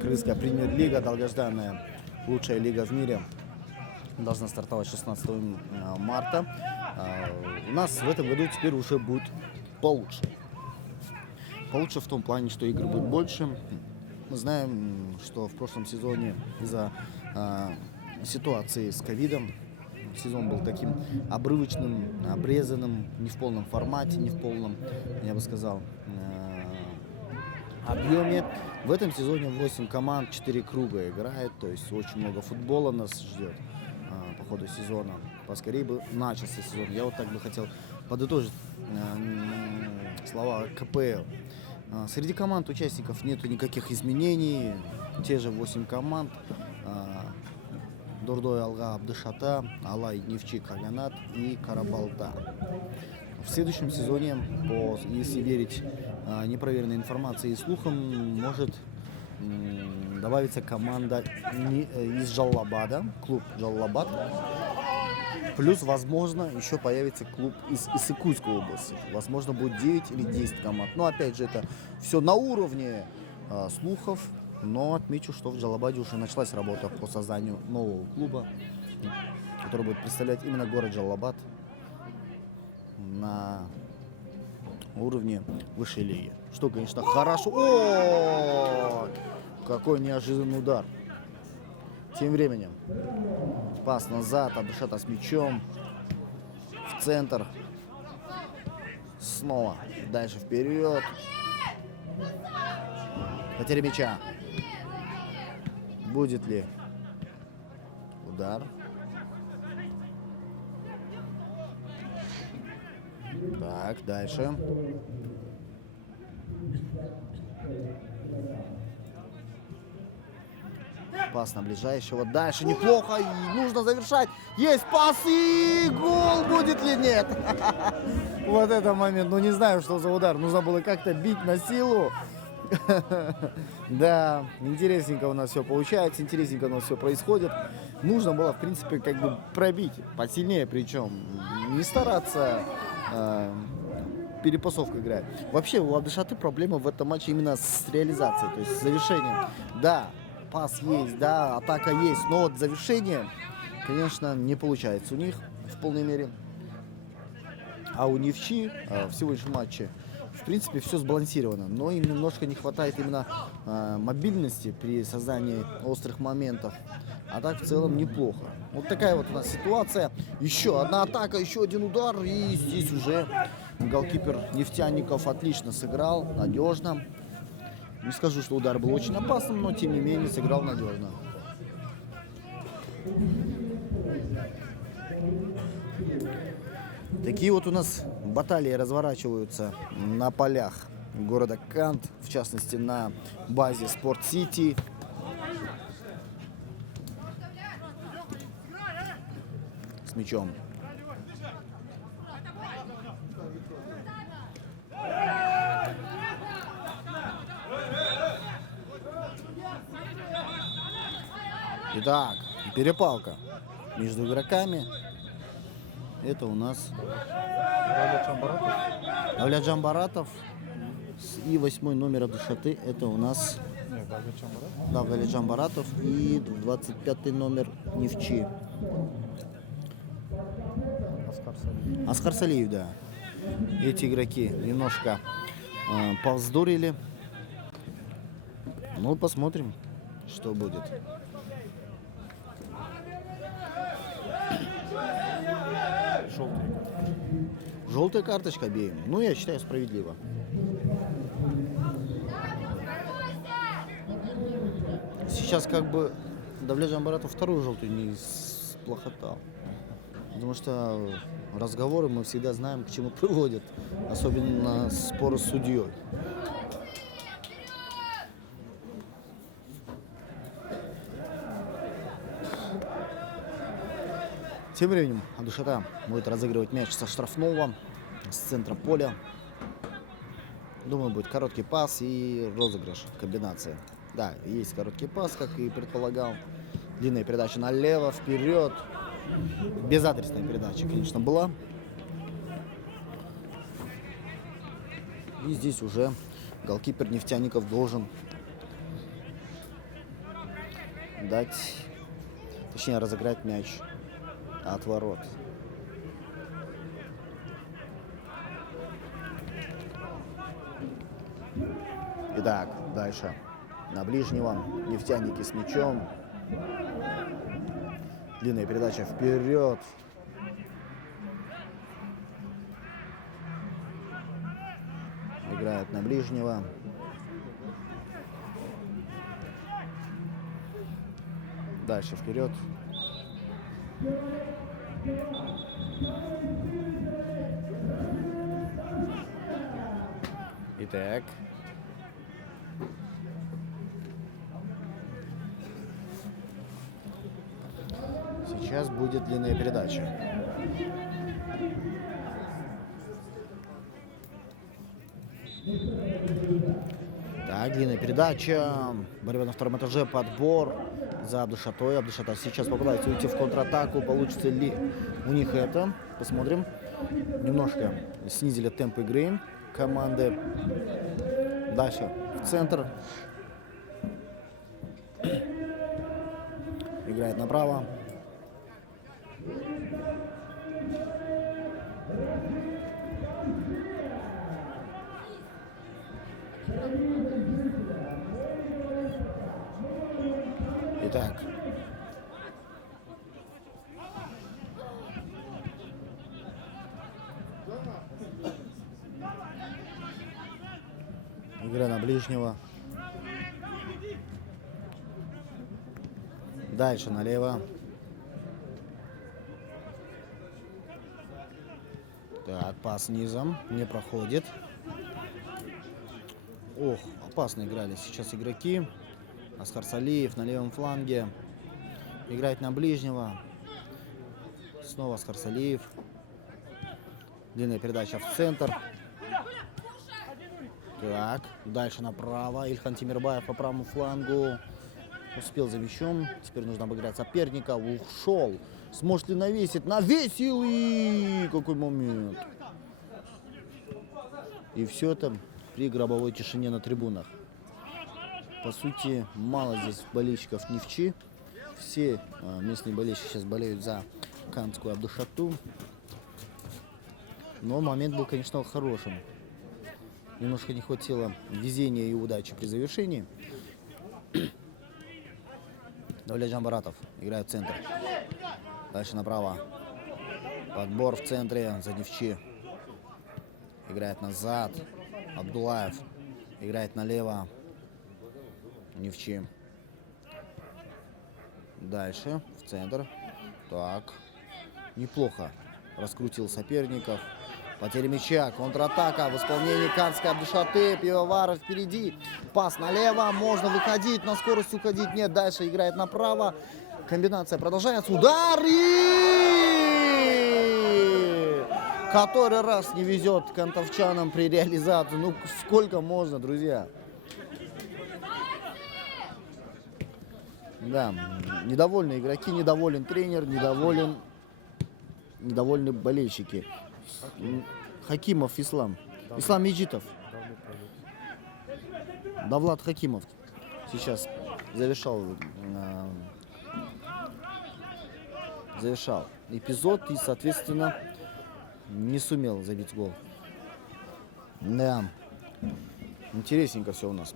Крымская премьер-лига, долгожданная, лучшая лига в мире. Должна стартовать 16 марта. У нас в этом году теперь уже будет получше. Получше в том плане, что игр будет больше. Мы знаем, что в прошлом сезоне из-за ситуации с ковидом сезон был таким обрывочным, обрезанным, не в полном формате, не в полном, я бы сказал, объеме. В этом сезоне 8 команд, 4 круга играет, то есть очень много футбола нас ждет по ходу сезона. Поскорее бы начался сезон. Я вот так бы хотел подытожить слова КПЛ. Среди команд участников нету никаких изменений. Те же 8 команд. Дурдой Алга Абдушата, Алай Невчи Каганат и Карабалта. В следующем сезоне, если верить непроверенной информации и слухам, может добавиться команда из Джаллабада, клуб Джаллабад. Плюс, возможно, еще появится клуб из Иссык-Кульской области. Возможно, будет 9 или 10 команд. Но, опять же, это все на уровне слухов. Но отмечу, что в Джаллабаде уже началась работа по созданию нового клуба, который будет представлять именно город Джаллабад на уровне высшей лиги. Что, конечно, хорошо. О, какой неожиданный удар. Тем временем пас назад, Абдушата с мячом в центр. Снова дальше вперед. Потеря мяча. Будет ли удар? Так, дальше. Пас на ближайшего. Дальше неплохо. И нужно завершать. Есть пас и гол. Будет ли нет? Вот это момент. Ну не знаю, что за удар. Нужно было как-то бить на силу. Да, интересненько у нас все получается, интересненько у нас все происходит. Нужно было, в принципе, как бы пробить посильнее, причем не стараться перепасовку играть. Вообще у Абдушаты проблема в этом матче именно с реализацией, то есть с завершением. Да, пас есть, да, атака есть, но вот завершение, конечно, не получается у них в полной мере. А у Невчи в сегодняшнем матче в принципе все сбалансировано, но им немножко не хватает именно мобильности при создании острых моментов. А так в целом неплохо. Вот такая вот у нас ситуация. Еще одна атака, еще один удар. И здесь уже голкипер Нефтяников отлично сыграл, надежно. Не скажу, что удар был очень опасным, но тем не менее сыграл надежно. Такие вот у нас баталии разворачиваются на полях города Кант, в частности на базе Спорт Сити. С мячом. Итак, перепалка между игроками. Это у нас Давлет Джамбаратов и 8-й номер Абдушаты. Это у нас Нет, Давлетжан Баратов. Да, Галиджан Баратов и 25 номер Невчи. Аскар Салиев. Аскар Салиев, да. Эти игроки немножко повздорили. Ну, посмотрим, что будет. Желтый. Желтая карточка обеим. Ну, я считаю, справедливо. Сейчас как бы Давлетжан Баратов вторую желтую не сплохотал. Потому что разговоры мы всегда знаем, к чему приводят. Особенно споры с судьей. Тем временем Абдушата будет разыгрывать мяч со штрафного, с центра поля. Думаю, будет короткий пас и розыгрыш, комбинация. Да, есть короткий пас, как и предполагал. Длинная передача налево, вперед. Безадресная передача, конечно, была. И здесь уже голкипер нефтяников должен дать, точнее разыграть мяч от ворот. Итак, дальше. На ближнего нефтяники с мячом. Длинная передача вперед. Играют на ближнего. Дальше вперед. Итак. Сейчас будет длинная передача. Так, длинная передача. Борьба на втором этаже, подбор за Абдушатой. Абдушата сейчас попытается уйти в контратаку. Получится ли у них это? Посмотрим. Немножко снизили темп игры команды. Дальше в центр. Играет направо. Итак. Игра на ближнего. Дальше налево. Так, пас низом. Не проходит. Ох, опасно играли сейчас игроки. Аскар Салиев на левом фланге. Играет на ближнего. Снова Аскар Салиев. Длинная передача в центр. Так, дальше направо. Ильхан Тимирбаев по правому флангу. Успел за мячом. Теперь нужно обыграть соперника. Ушел. Сможет ли навесить? Навесил! И какой момент. И все это при гробовой тишине на трибунах. По сути, мало здесь болельщиков Невчи. Все местные болельщики сейчас болеют за канскую Абдушату. Но момент был, конечно, хорошим. Немножко не хватило везения и удачи при завершении. Давлетжан Баратов играет в центр. Дальше направо. Подбор в центре за Невчи. Играет назад. Абдулаев играет налево. Невчи. Дальше в центр. Так. Неплохо раскрутил соперников. Потеря мяча. Контратака в исполнении канской Абдушаты. Пивоваров впереди. Пас налево. Можно выходить. На скорость уходить нет. Дальше играет направо. Комбинация продолжается. Удар! И... Который раз не везет кантовчанам при реализации. Ну сколько можно, друзья? Да, недовольны игроки, недоволен тренер, недовольны болельщики. Хакимов Ислам. Ислам Меджитов. Давлат Хакимов. сейчас завершал эпизод и, соответственно, не сумел забить гол. Да, интересненько все у нас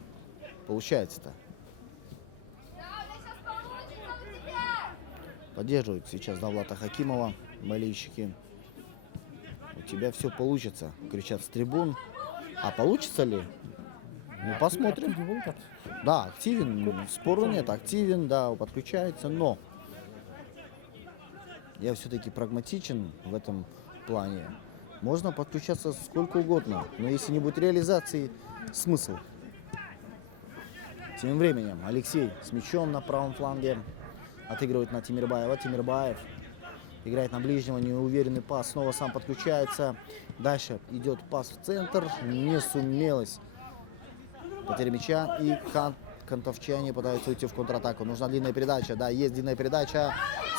получается-то. Поддерживают сейчас Давлата Хакимова болельщики. У тебя все получится, кричат с трибун. А получится ли? Ну, посмотрим. Да, активен, спору нет, активен, да, подключается, но я все-таки прагматичен в этом плане. Можно подключаться сколько угодно, но если не будет реализации, смысл? Тем временем Алексей с мячом на правом фланге отыгрывает на Тимирбаева. Тимирбаев играет на ближнего, неуверенный пас, снова сам подключается. Дальше идет пас в центр, не сумелось. Потеря мяча, и кантовчане пытаются уйти в контратаку. Нужна длинная передача, да, есть длинная передача.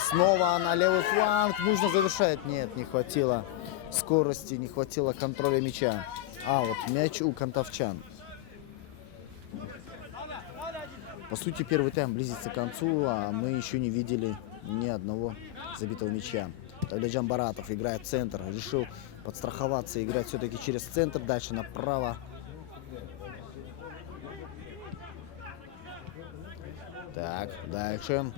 Снова на левый фланг, нужно завершать. Нет, не хватило скорости, не хватило контроля мяча. А вот мяч у кантовчан. По сути, первый тайм близится к концу, а мы еще не видели ни одного забитого мяча. Давлетжан Баратов играет в центр, решил подстраховаться, играть все-таки через центр, дальше направо. Так, дальше.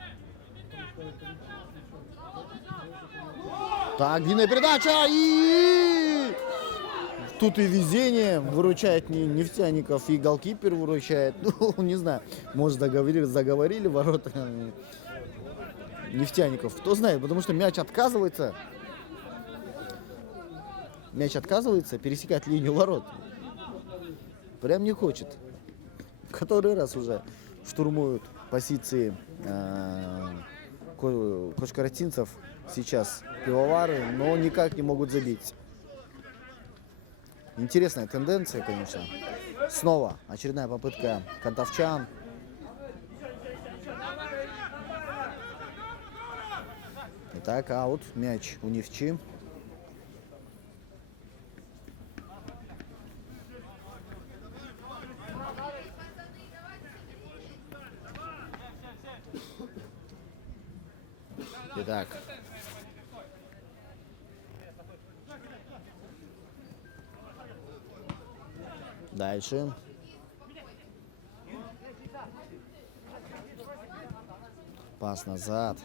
Так, длинная передача, и тут и везение выручает Нефтяников, и голкипер выручает. Ну, не знаю, может, заговорили ворота Нефтяников. Кто знает, потому что мяч отказывается. Мяч отказывается пересекать линию ворот. Прям не хочет. Который раз уже штурмуют позиции кошкаратинцев. Сейчас пивовары, но никак не могут забить. Интересная тенденция, конечно. Снова очередная попытка кантовчан. Итак, аут, мяч у Нефчи. Итак. Дальше. Пас назад.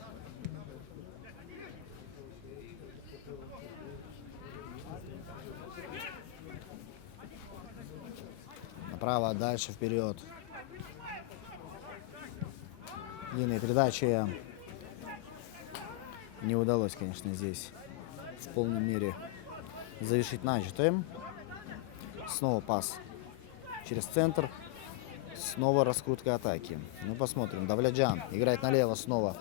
Направо, дальше, вперед. Длинная передача. Не удалось, конечно, здесь в полной мере завершить начатое. Снова пас через центр. Снова раскрутка атаки. Ну, посмотрим. Давлетжан играет налево снова.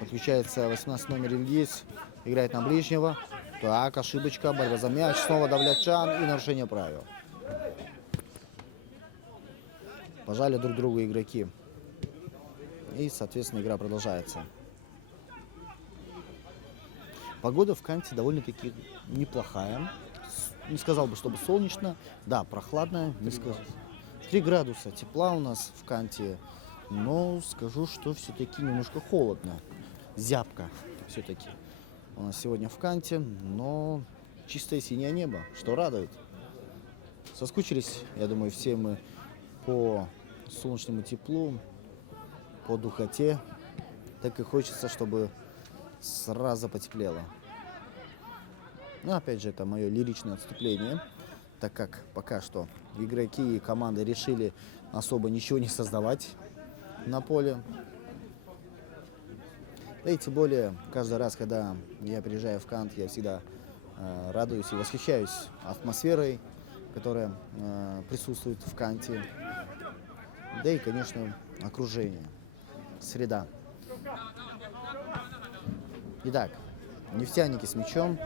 Подключается 18 номер Ильгиз. Играет на ближнего. Так, ошибочка. Борьба за мяч. Снова Давлетжан и нарушение правил. Пожали друг другу игроки. И, соответственно, игра продолжается. Погода в Канте довольно-таки неплохая. Не сказал бы, чтобы солнечно. Да, прохладная. 3 градуса тепла у нас в Канте. Но скажу, что все-таки немножко холодно. Зябко все-таки у нас сегодня в Канте. Но чистое синее небо, что радует. Соскучились, я думаю, все мы по солнечному теплу, по духоте. Так и хочется, чтобы сразу потеплело. Но опять же, это мое лиричное отступление, так как пока что игроки и команды решили особо ничего не создавать на поле. Да и тем более, каждый раз, когда я приезжаю в Кант, я всегда радуюсь и восхищаюсь атмосферой, которая присутствует в Канте. Да и, конечно, окружение, среда. Итак, нефтяники с мячом.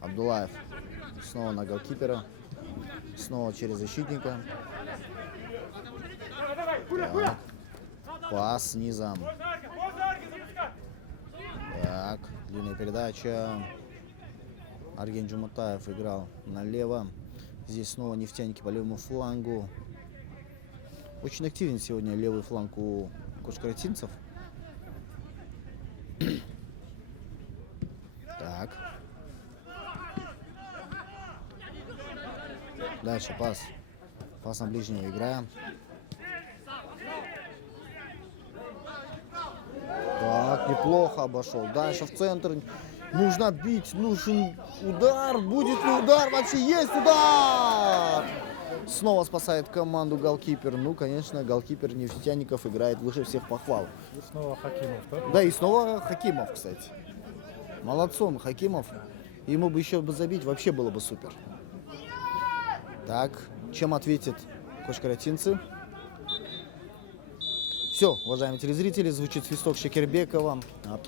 Абдулаев снова на голкипера. Снова через защитника. Так. Пас низом. Так, длинная передача. Арген Джуматаев играл налево. Здесь снова нефтяники по левому флангу. Очень активен сегодня левый фланг у кошкаратинцев. Так. Дальше пас. Пас на ближнего играем. Так, неплохо обошел. Дальше в центр. Нужно бить, нужен удар. Будет ли удар? Вообще есть удар! Снова спасает команду голкипер. Ну, конечно, голкипер нефтяников играет выше всех похвал. И снова Хакимов, да? Да, и снова Хакимов, кстати. Молодцом Хакимов. Ему бы еще бы забить, вообще было бы супер. Так, чем ответят кошкаратинцы? Все, уважаемые телезрители, звучит свисток Шекербекова,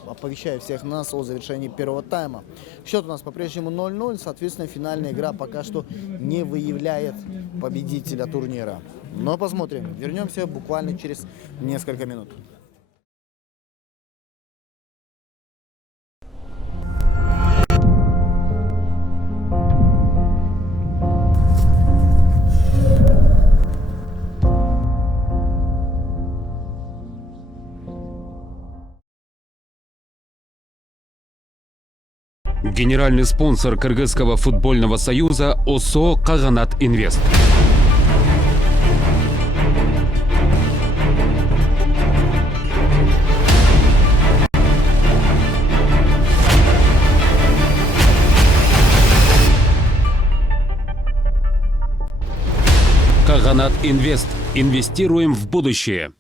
оповещая всех нас о завершении первого тайма. Счет у нас по-прежнему 0-0, соответственно, финальная игра пока что не выявляет победителя турнира. Но посмотрим, вернемся буквально через несколько минут. Генеральный спонсор Кыргызского футбольного союза ОСО «Каганат Инвест». Каганат Инвест. Инвестируем в будущее.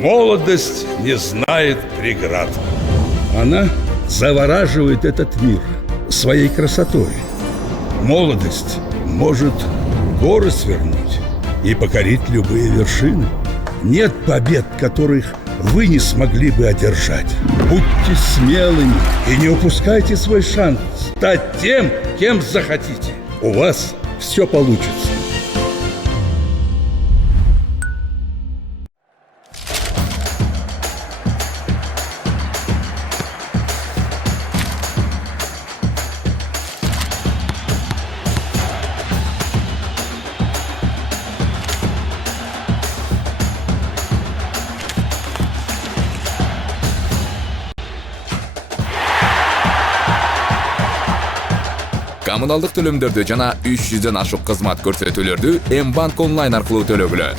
Молодость не знает преград. Она завораживает этот мир своей красотой. Молодость может горы свернуть и покорить любые вершины. Нет побед, которых вы не смогли бы одержать. Будьте смелыми и не упускайте свой шанс стать тем, кем захотите. У вас все получится. Коммуналдык төлөмдөрдү жана 300дөн ашык кызмат көрсөтүүлөрдү М-банк онлайн аркылуу төлөгүлө.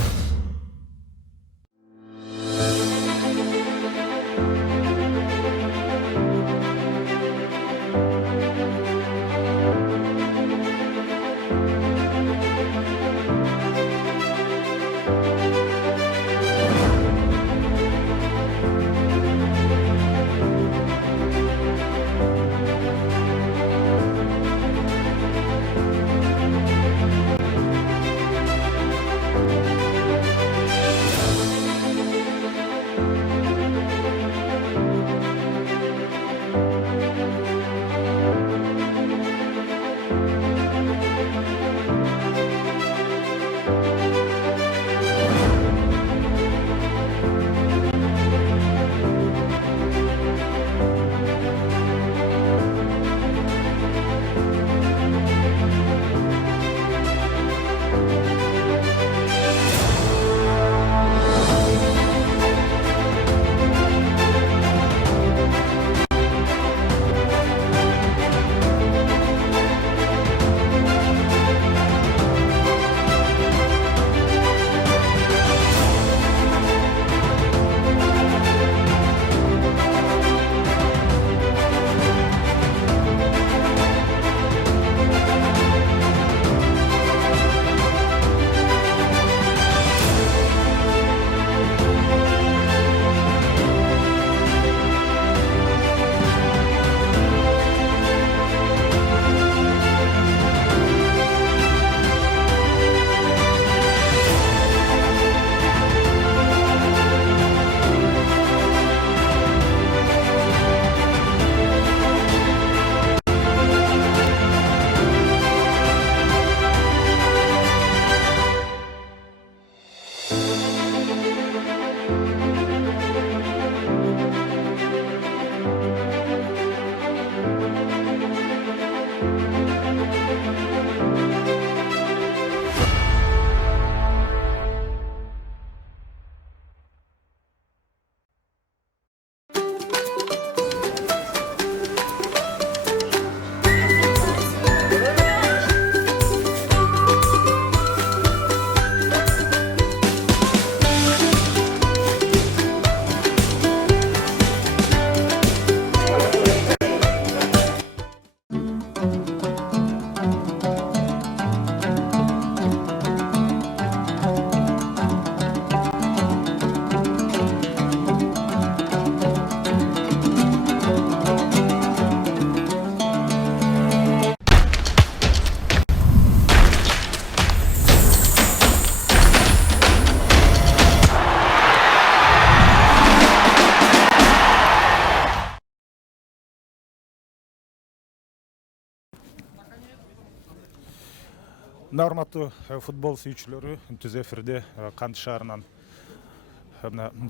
Урматтуу футбол сүйүүчүлөрү, түз эфирде Кант шаарынан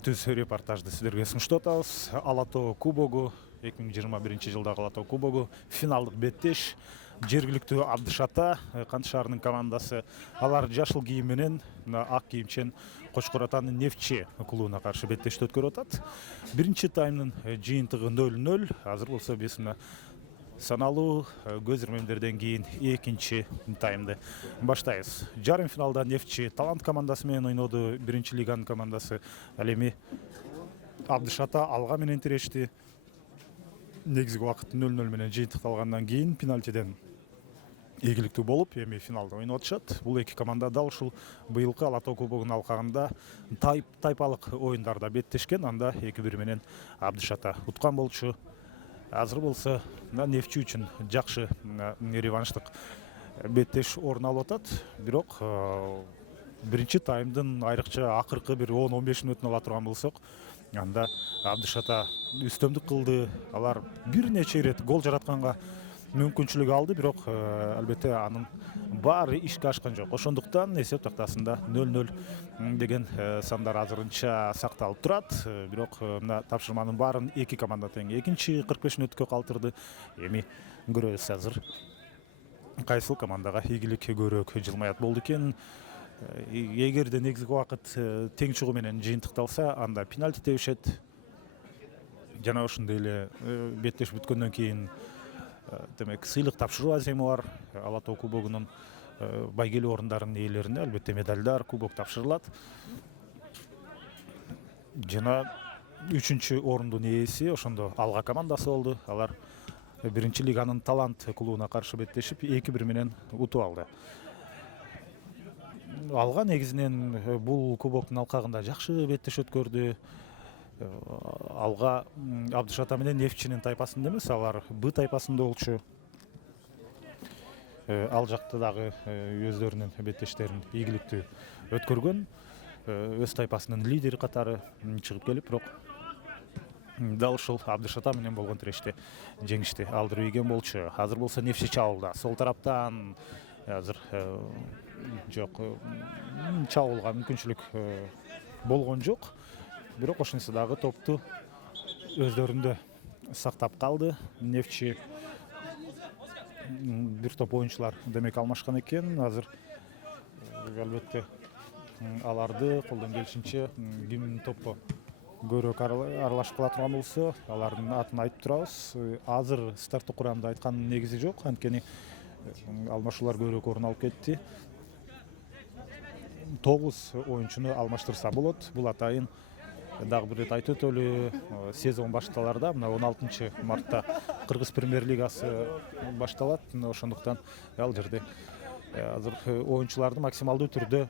түз репортажды сиздерге сунуштап атабыз. Ала Тоо кубогу 2021 жылдагы Ала Тоо кубогу финалдык беттеш. Жергиликтүү Абдыш Ата Кант шаарынын командасы алар жашыл кийим менен ак кийимчен Кочкор Атанын Нефчи клубуна каршы беттешти өткөрүп атат. Биринчи таймдын жыйынтыгы 0-0. Азыр болсо биз саналуу көз ирмемдерден кийин экинчи таймды баштайбыз. Жарым финалда Нефчи Талант командасы менен ойноду. Биринчи лиганын командасы ал эми Абдыш Ата алга менен тирешти. Негизги убакыт 0-0 менен жыйынтыкталгандан кийин пенальтиден ийгиликтүү болуп, эми финалда ойноп атышат. Бул эки команда дал ушул быйылкы Ала Тоо кубогунун алкагында тайпалык оюндарда беттешкен. Анда 2-1 менен Абдыш Ата уткан болчу. Азыр болсо Нефчи үчүн жакшы реванштык беттеш орун алып атат. Бирок биринчи таймдын айрыкча акыркы бир 10-15 мүнөтүн ала турган болсок, анда Абдыш Ата үстөмдүк кылды. Алар бир нече ирет гол жаратканга мүмкүнчүлүк алды, бирок албетте анын баары ишке ашкан жок. Ошондуктан эсеп тактасында 0-0 деген сандар азырынча сакталып турат. Бирок мына тапшырманын баарын эки команда тең экинчи 45 мүнөткө калтырды. Эми көрөбүз азыр кайсыл командага ийгилик көбүрөөк жылмаят болду экен. Эгерде негизги убакыт тең чыгуу менен жыйынтыкталса, анда пенальти тебишет. Жана ошондой эле беттеш бүткөндөн кийин демек сыйлык тапшыруу аземи бар. Ала Тоо кубогунун байгелүү орундарынын ээлерине албетте медалдар, кубок тапшырылат. Жана 3-чү орундун ээси ошондо Алга командасы болду. Алар биринчи лиганын Талант клубуна каршы беттешип 2-1 менен утуп алды. Алга негизинен бул кубоктун алкагында жакшы беттеш өткөрдү. Алга Абдыш Ата менен Нефчинин тайпасында эмес, алар Б тайпасында болчу. Ал жакта дагы өздөрүнүн беттештерин ийгиликтүү өткөргөн. Өз тайпасынын лидери катары чыгып келип, бирок дал ушул Абдыш Ата менен болгон тиреште жеңишти алдырып ийген болчу. Азыр болсо Нефчи чабуулда. Сол тараптан азыр жок, чабуулга мүмкүнчүлүк болгон жок. Бирок ошонусу дагы топту өздөрүндө сактап калды. Нефчи бир топ оюнчулар демек алмашкан экен. Азыр албетте аларды колдон келишинче ким топко көбүрөөк аралашып кала турган болсо, алардын атын айтып турабыз. Азыр старттык курамда айткандын негизи жок, анткени алмашуулар көбүрөөк орун алып кетти. 9 оюнчуну алмаштырса болот. Бул атайын дагы бир рет айтып өтөлү, сезон башталарда мына 16 мартта Кыргыз премьер лигасы башталат. Ошондуктан ал жерде азыр оюнчуларды максималдуу түрдө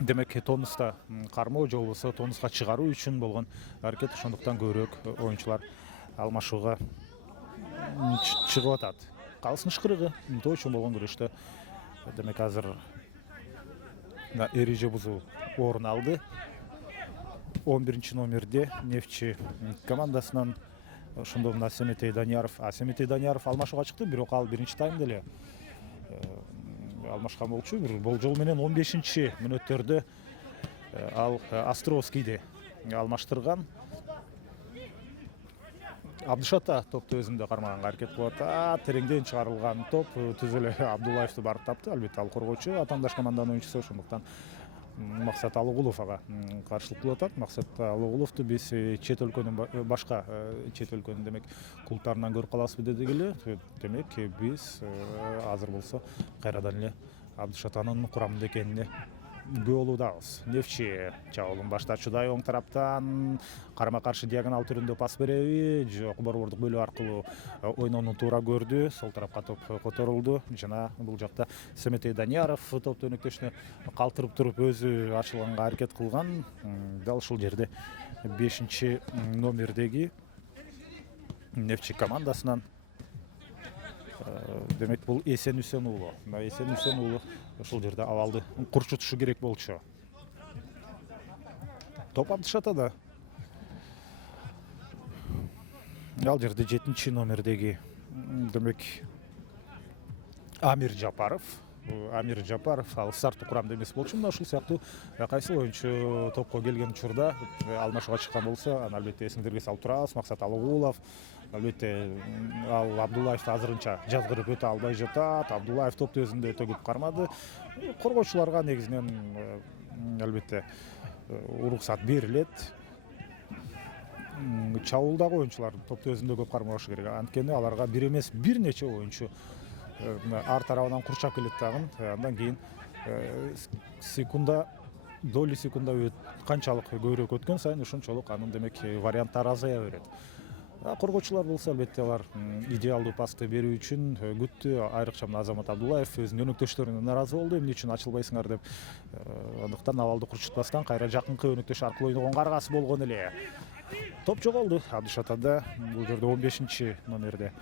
демек тонуста кармоо же болбосо тонуска чыгаруу үчүн болгон аракет. Ошондуктан көбүрөөк оюнчулар алмашууга чыгып атат. Калсын ышкырыгы мынтип үчүн болгон күрөштө демек азыр эреже бузуу орун алды. 11 номерде Нефчи командасынан ошондо мына Семетей Данияров. Семетей Данияров алмашууга чыкты, бирок ал биринчи таймда эле алмашкан болчу. Болжол менен 15 мүнөттөрдө ал Островскийди алмаштырган. Абдыш Ата топту өзүндө кармаганга аракет кылып атат. Тереңден чыгарылган топ түз эле Абдуллаевди барып тапты. Албетте ал коргоочу, атаандаш команданын оюнчусу, ошондуктан Максат Алыгулов ага каршылык кылып атат. Максат Алыгуловду биз чет өлкөнүн башка чет өлкөнүн демек клубтарынан көрүп калабызбы дедик эле. Демек биз азыр болсо кайрадан эле Абдыш Атанын курамында экенине күбө болуудабыз. Нефчи чабуулун баштачудай оң тараптан карама каршы диагонал түрүндө пас береби, жок борбордук бөлүү аркылуу ойноону туура көрдү. Сол тарапка топ которулду. Жана бул жакта Семетей Данияров топту өнөктөшүнө калтырып туруп өзү ачылганга аракет кылган. Дал ушул жерде 5 номердеги Нефчи командасынан демек бул Эсен Үсен уулу. Эсен Үсен уулу ушул жерде абалды курчутушу керек болчу. Топ Абдыш Атада. Ал жерде 7 номердеги демек Амир Жапаров Амир Жапаров ал старттык курамда эмес болчу. Мына ушул сыяктуу кайсы оюнчу топко келген учурда алмашууга чыккан болсо, аны албетте эсиңдерге салып турабыз. Максат Алыгулов, албетте ал Абдуллаевди азырынча жазгырып өтө албай жатат. Абдуллаев топту өзүндө өтө көп кармады. Коргоочуларга негизинен албетте уруксат берилет. Чабуулдагы оюнчулар топту өзүндө көп кармашы керек. Анткени аларга бир эмес бир нече оюнчу ар тарабынан курчап келет дагы. Андан кийин секунда, доли секунда канчалык көбүрөөк өткөн сайын ошончолук анын демек варианттары азая берет. Коргоочулар болсо албетте алар идеалдуу пасты берүү үчүн күттү. Айрыкча Азамат Абдуллаев өзүнүн өнөктөштөрүнөн нааразы болду. Эмне үчүн ачылбайсыңар деп. Андыктан абалды курчутпастан кайра жакынкы өнөктөш аркылуу ойногонго аргасы болгон эле. Топ жоголду Абдышатада. Бул жерде 15 номерде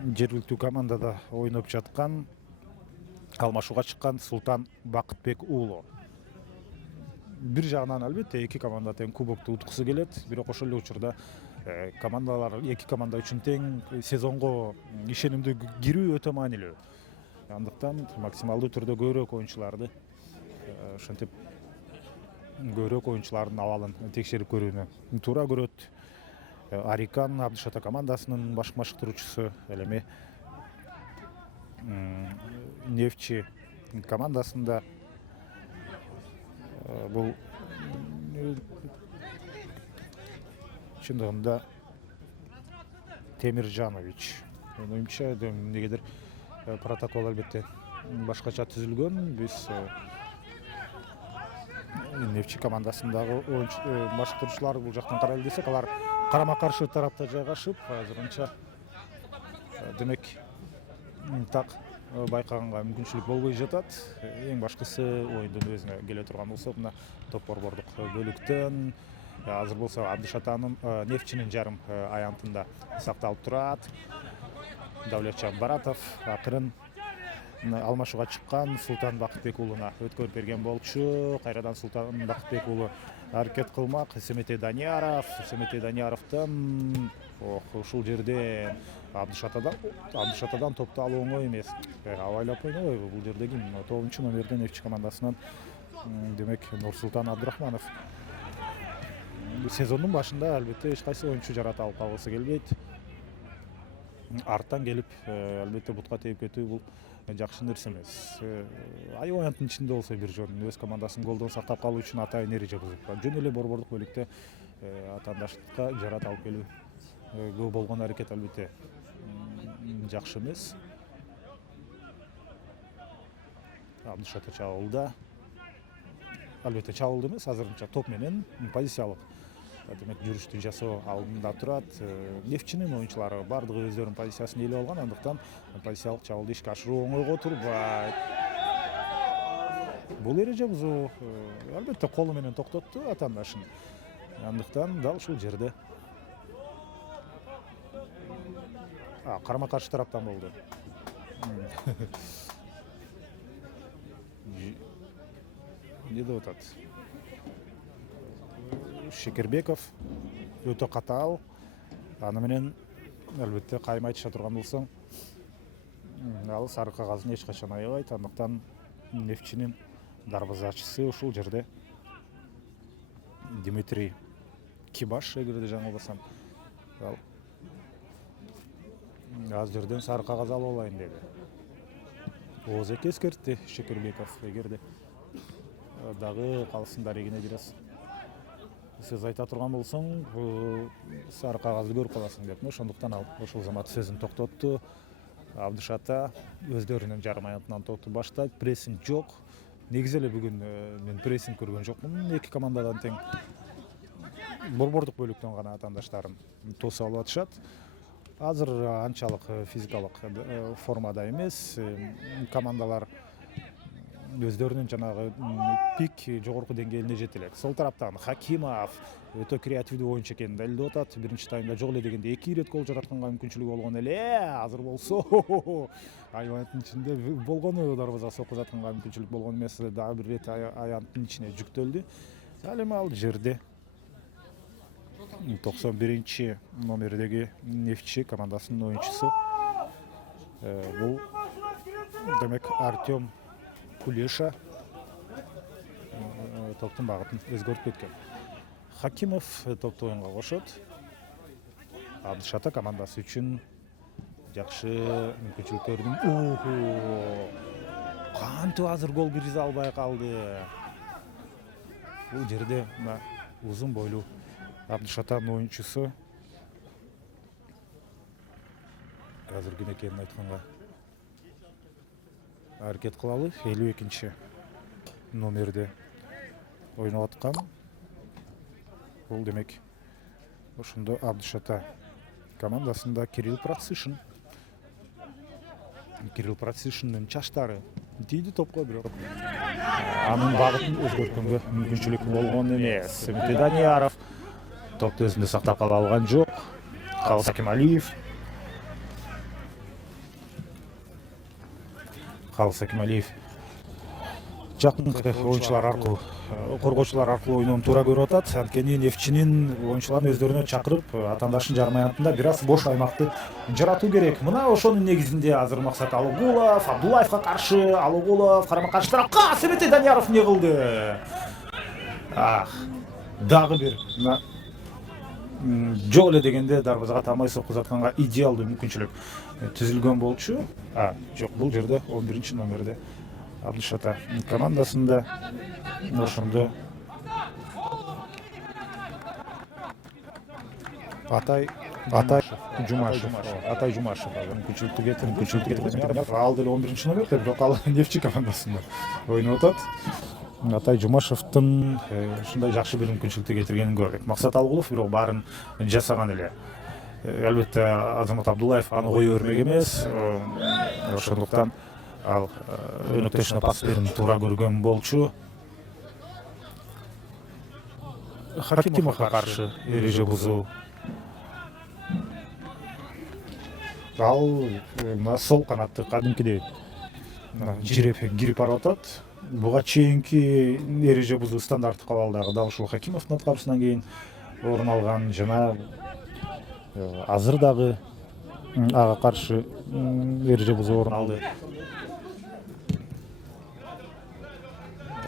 жергиликтүү командада ойноп жаткан алмашууга чыккан Султан Бакытбек уулу. Бир жагынан албетте эки команда тең кубокту уткусу келет, бирок ошол эле учурда командалар эки команда үчүн тең сезонго ишенимдүү кирүү өтө маанилүү. Андыктан максималдуу түрдө көбүрөөк оюнчуларды ошентип көбүрөөк оюнчулардын абалын текшерип көрүүнү туура көрөт. Арикан Абдышата командасынын баш машыктыруучусу, ал эми Нефчи командасында бул чындыгында Темиржанович. Оюмча эмнегедир протокол албетте башкача түзүлгөн. Биз Нефчи командасындагы машыктыруучулар бул жактан карайлы десек, алар карама-каршы тарапта жайгашып, азырынча демек так байкаганга мүмкүнчүлүк болбой жатат. Эң башкысы оюндун өзүнө келе турган болсо, мына топ борбордук бөлүктөн азыр болсо Абдышатанын Нефчинин жарым аянтында сакталып турат. Давлетжан Баратов акырын алмашууга чыккан Султан Бакытбек уулуна өткөрүп берген болчу. Кайрадан Султан Бакытбек уулу аракет кылмак. Семетей Данияровдон ушул жерде Абдышатадан топту алуу оңой эмес. Абайлап ойнобойбу бул жерде ким? 9-номерден Нефчи командасынан демек Нурсултан Абдурахманов. Сезондун башында албетте эч кайсы оюнчу жарат алып калгысы келбейт. Арттан келип албетте бутка тээп кетүү бул жакшы нерсе эмес. Аябанттын ичинде болсо бир жөн өз командасын голдон сактап калуу үчүн атайын эреже бузуп, жөн эле борбордук бөлүктө атаандаштыкка жарат алып келүү көп болгон аракет албетте жакшы эмес. Абдышата чабуулда. Албетте чабуулда эмес, азырынча топ менен позициялык демек жүрүштү жасоо алдында турат. Нефчинин оюнчулары бардыгы өздөрүнүн позициясын ээлеп алган, андыктан позициялык чабуулду ишке ашыруу оңойго турбайт. Бул эреже бузуу албетте колу менен токтотту атаандашын. Андыктан дал ушул жерде карама-каршы тараптан болду. Не деп атат? Шекербеков өтө катаал. Аны менен албетте кайым айтыша турган болсоң, ал сары кагазын эч качан аябайт. Андыктан Нефчинин дарбазачысы ушул жерде Дмитрий Кибаш, эгерде жаңылбасам, ал аз жерден сары кагаз алып алайын деди. Озек эскертти Шекербеков, эгерде дагы калсын дарегине бир аз сөз айта турган болсоң, сары кагазды көрүп каласың деп. Ошондуктан ал ошол замат сөзүн токтотту. Абдышата өздөрүнүн жарым аянтынан топту баштайт. Прессинг жок. Негизи эле бүгүн мен прессинг көргөн жокмун. Эки командадан тең борбордук бөлүктөн гана атаандаштарын тосуп алып атышат. Азыр анчалык физикалык формада эмес. Командалар өздөрүнүн жанагы пик жогорку деңгээлине жете элек. Сол тараптан Хакимов өтө креативдүү оюнчу экенин далилдеп атат. Биринчи таймда жок эле дегенде 2 ирет гол жаратканга мүмкүнчүлүгү болгон эле. Азыр болсо аянттын ичинде болгону дарбазага соккузатканга мүмкүнчүлүк болгон эмес. Дагы бир рет аянттын ичине жүктөлдү. Ал эми ал жерде 91-номердеги Нефчи командасынын оюнчусу бул демек Артем Кулеша топтун багытын өзгөртүп кеткен. Хакимов топты оюнга кошот. Абдышата командасы үчүн жакшы мүмкүнчүлүктөрдүн кантип азыр гол киргизе албай калды. Бул жерде мына узун бойлуу Абдышатанын оюнчусу азыр ким экенин айтканга аракет кылалы. 52 номерде ойноп аткан. Бул демек ошондо Абдышата командасында Кирилл Процишин. Кирилл Процишиндин чачтары тийди топко, бирок анын багытын өзгөрткөнгө мүмкүнчүлүк болгон эмес. Үмүт Данияров топту өзүндө сактап кала алган жок. Калыс Акималиев жакынкы оюнчулар аркылуу, коргоочулар аркылуу ойноону туура көрүп атат. Анткени Нефтчинин оюнчуларын өздөрүнө чакырып, атаандашын жарым аянтында бир аз бош аймакты жаратуу керек. Мына ошонун негизинде азыр Максат Алыгулов Абдуллаевка каршы, Алыгулов карама-каршы тарапка, Себете Данияров эмне кылды? Дагы бир жок эле дегенде дарбазага тамай соккузатканга идеалдуу мүмкүнчүлүк түзүлгөн болчу. Жок, бул жерде 11 номерде Абдышата командасында ошондо Атай Жумашев мүмкүнчүлүктү кетирип, ал деле 11 номерде, бирок ал Нефтчи командасында ойноп атат. Атай Жумашевдин ушундай жакшы бир мүмкүнчүлүктү кетиргенин көрдүк. Максат Алыгулов бирок баарын жасаган эле. Албетте Азамат Абдуллаев аны кое бермек эмес. Ошондуктан ал өнөктөшүнө пас берүүнү туура көргөн болчу. Хакимовго каршы эреже бузуу. Ал сол канатты кадимкидей жиреп кирип барып атат. Буга чейинки эреже бузуу стандарттык кабалдагы дал ушул Хакимовдун аткарышынан кийин орун алган жана азыр дагы ага каршы эреже бузуу орун алды.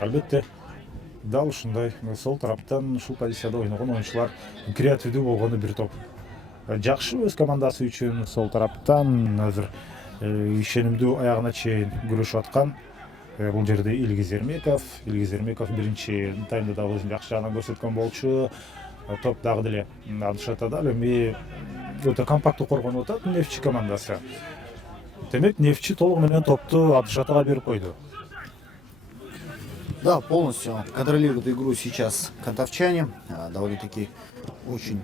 Албетте дал ушундай сол тараптан ушул позицияда ойногон оюнчулар креативдүү болгону бир топ жакшы өз командасы үчүн. Сол тараптан азыр ишенимдүү аягына чейин күрөшүп аткан. Бул жерде Илгиз Эрмеков биринчи таймда дагы өзүн жакшы жагынан көрсөткөн болчу. Топ дагы деле Абдышатада эми өтө компакттуу коргонуп атат Нефтчи командасы. Демек Нефтчи толугу менен топту Абдышатага берип койду. Да, полностью контролируют игру сейчас кантовчане. Довольно-таки очень,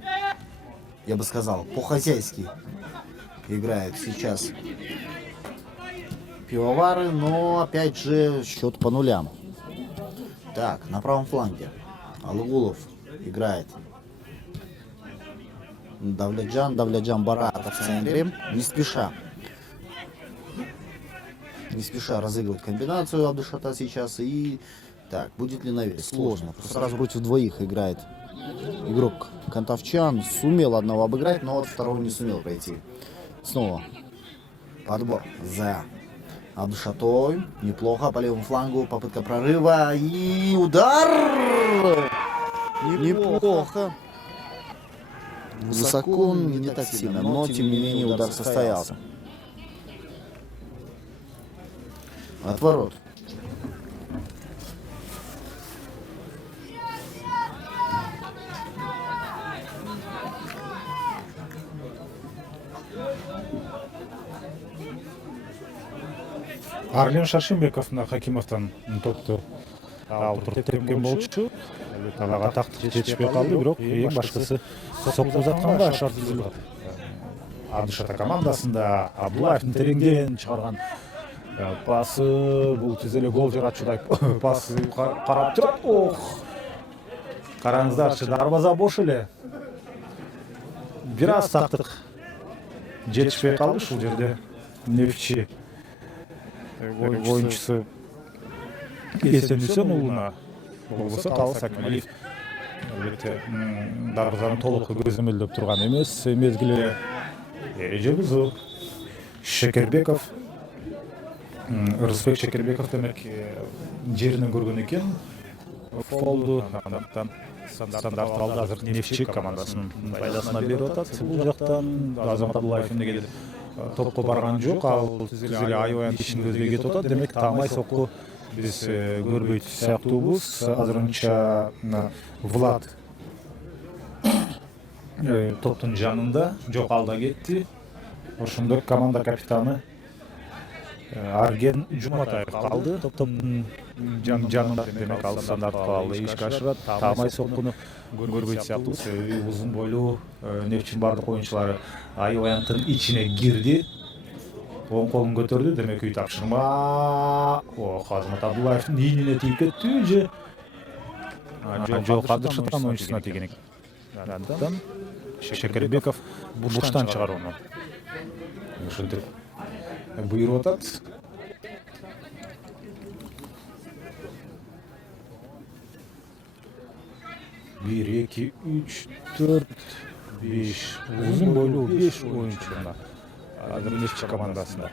я бы сказал, по-хозяйски играют сейчас пивовары, но опять же счет по нулям. Так, на правом фланге Алыгулов играет. Давляджан Баратов в центре. Не спеша разыгрывать комбинацию Абдышата сейчас. И так, будет ли навес? Сложно. Сразу против двоих играет игрок кантовчан. Сумел одного обыграть, но вот второго не сумел пройти. Снова подбор за Абдышатой. Неплохо по левому флангу. Попытка прорыва. И удар! Неплохо. Высоко, не так сильно, но тем не менее удар состоялся. Отворот. Арлен Шашимбеков на Хакимовтан топту алдыртып тепкен болчу. Ага такты жетишпей калды, бирок эң башкысы соккузатканга шарт түзүлүп. Абдышата командасында Абдуллаевдин тереңден чыгарган пасы, бул түз эле гол жаратчудай пас карап турат. Караңыздарчы, дарбаза бош эле. Бир аз тактык жетишпей калды ушул жерде. Нефтчи оюнчусу Эсен Үсенуулуна болбосо Калыс Акималиев албетте дарбазаны толук көзөмөлдөп турган эмес. Мезгили эреже бузуу. Шекербеков Рысбек Шекербеков демек жеринен көргөн экен фолду, андактан стандарт алды азыр Нефчи командасынын пайдасына берип атат. Бул жактан Азамат Абдуллаев эмнегедир топко барган жок, ал түз эле аябай ишин көзгө кетип атат. Демек таамай сокку биз көрбөйт сыяктуубуз. Азырынча Влад топтун жанында, жок алда кетти. Ошондой команда капитаны Арген Жуматаев калды. Топтун жанында, демек ал стандартты алды ишке ашырат. Таамай соккуну көрбөйт сыяктуу, себеби узун бойлуу Нефчинин бардык оюнчулары аябайнын ичине кирди. Оң колун көтөрдү, демек үй тапшырма. Азамат Абдуллаевдин ийнине тиип кеттиби же жок, Абдышатан оюнчусуна тийген экен. Андыктан Шекербеков бурчтан чыгарууну ушинтип буйруп атат. Бир, эки, үч, төрт, беш, узун бойлуу 5 оюнчу азыр Нефчи командасында.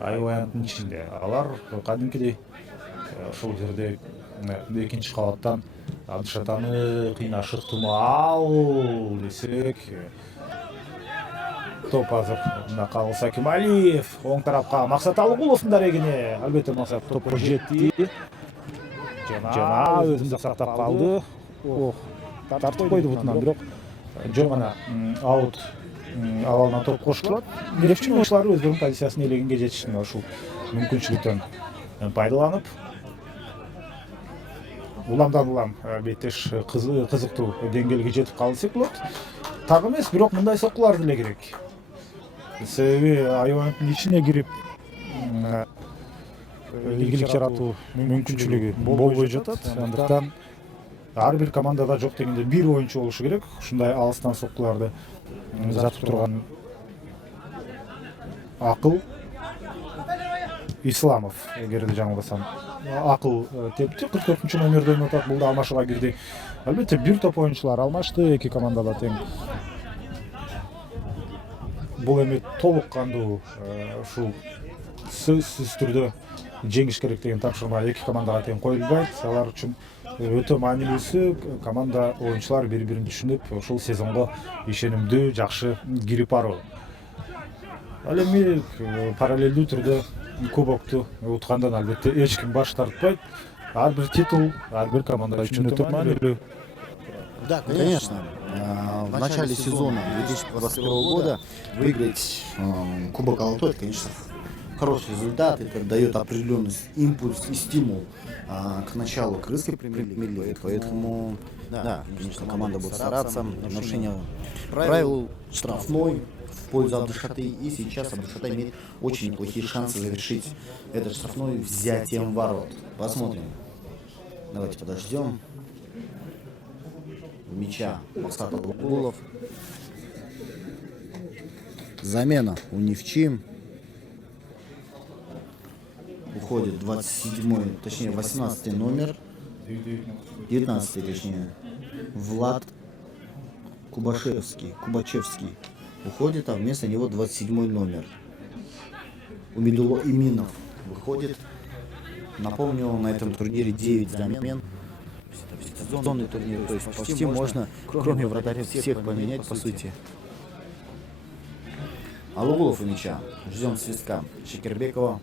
Аябайнын ичинде. Алар кадимкидей ошол жерде экинчи кабаттан Абдышатаны кыйнашыктымы ал десек, топ азыр Калыс Акималиев, оң тарапка Максат Алыкуловдун дарегине. Албетте Максат топко жетти. Жана өзүндү сактап калды. Тартып койду бутунан, бирок жөн гана аут абалына топ кошулат. Нефчинин оюнчулары өздөрүнүн позициясын ээлегенге жетишти. Ушул мүмкүнчүлүктөн пайдаланып уламдан улам беттеш кызыктуу деңгээлге жетип калды десек болот. Так эмес, бирок мындай соккулар деле керек. Себеби аябайнын ичине кирип ийгилик жаратуу мүмкүнчүлүгү болбой жатат. Андыктан ар бир командада жок дегенде бир оюнчу болушу керек. Ушундай алыстан соккуларды затып турган Акыл Исламов, эгерде жаңылбасам, Акыл тепти, 44-чү номерде ойноп атат. Бул да алмашууга кирди. Албетте бир топ оюнчулар алмашты, эки командада тең. Бул эми толук кандуу ушул сөзсүз түрдө жеңиш керек деген тапшырма эки командага тең коюлбайт. Алар үчүн өтө маанилүүсү команда оюнчулар бири-бирин түшүнүп, ошол сезонго ишенимдүү, жакшы кирип баруу. Ал эми параллелдүү түрдө кубокту уткандан албетте эч ким баш тартпайт. Ар бир титул, ар бир команда үчүн өтө маанилүү. Да, конечно. В начале сезона 2021 года выиграть Кубок Алтой, это, конечно, хороший результат. Это дает определенный импульс и стимул к началу крымской премьер-лиги. Поэтому, да, конечно, команда будет стараться. Нарушение правил штрафной в пользу Абдышаты. И сейчас Абдышата имеет очень неплохие шансы завершить этот штрафной взятием ворот. Посмотрим. Давайте подождем. Мяча Максат Алыкулов. Замена у Нефчи. Уходит 27-й, точнее 18-й номер. 19-й, точнее. Влад Кубачевский уходит, а вместо него 27-й номер. Умидулло Иминов выходит. Напомню, на этом турнире 9 замен. Сезонный турнир, то есть почти можно, кроме вратаря, всех поменять, по сути. Алыкулов у мяча. Ждем свистка Шекербекова.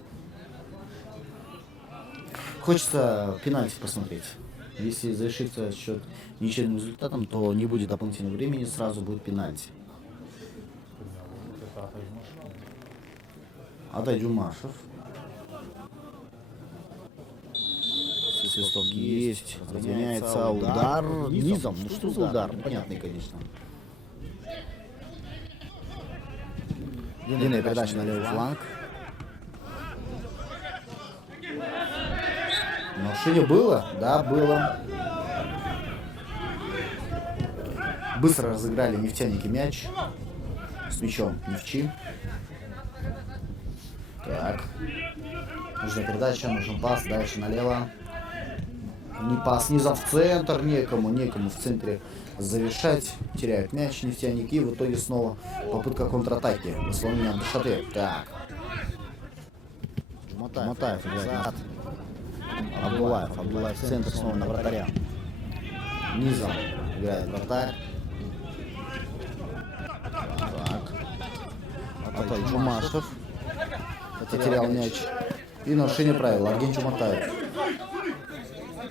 Хочется пенальти посмотреть. Если завершится счет ничейным результатом, то не будет дополнительного времени, сразу будет пенальти. Адай Джумашев. Свисток есть. Разгоняется удар низом. Ну что за удар? Непонятный, конечно. Длинная передача на левый фланг. Нарушение было? Да, было. Быстро разыграли нефтяники мяч. С мячом Нефчи. Так. Нужна передача, нужен пас. Дальше налево. Не пас, низом в центр. Некому в центре завершать. Теряют мяч нефтяники. И в итоге снова попытка контратаки. Выслонение Абдышаты. Так. Жуматаев играет назад. Абдулаев в центр снова на вратаря. Низом играет вратарь. Так. Атай Джумашев потерял мяч. И нарушение правил. Арген Жуматаев.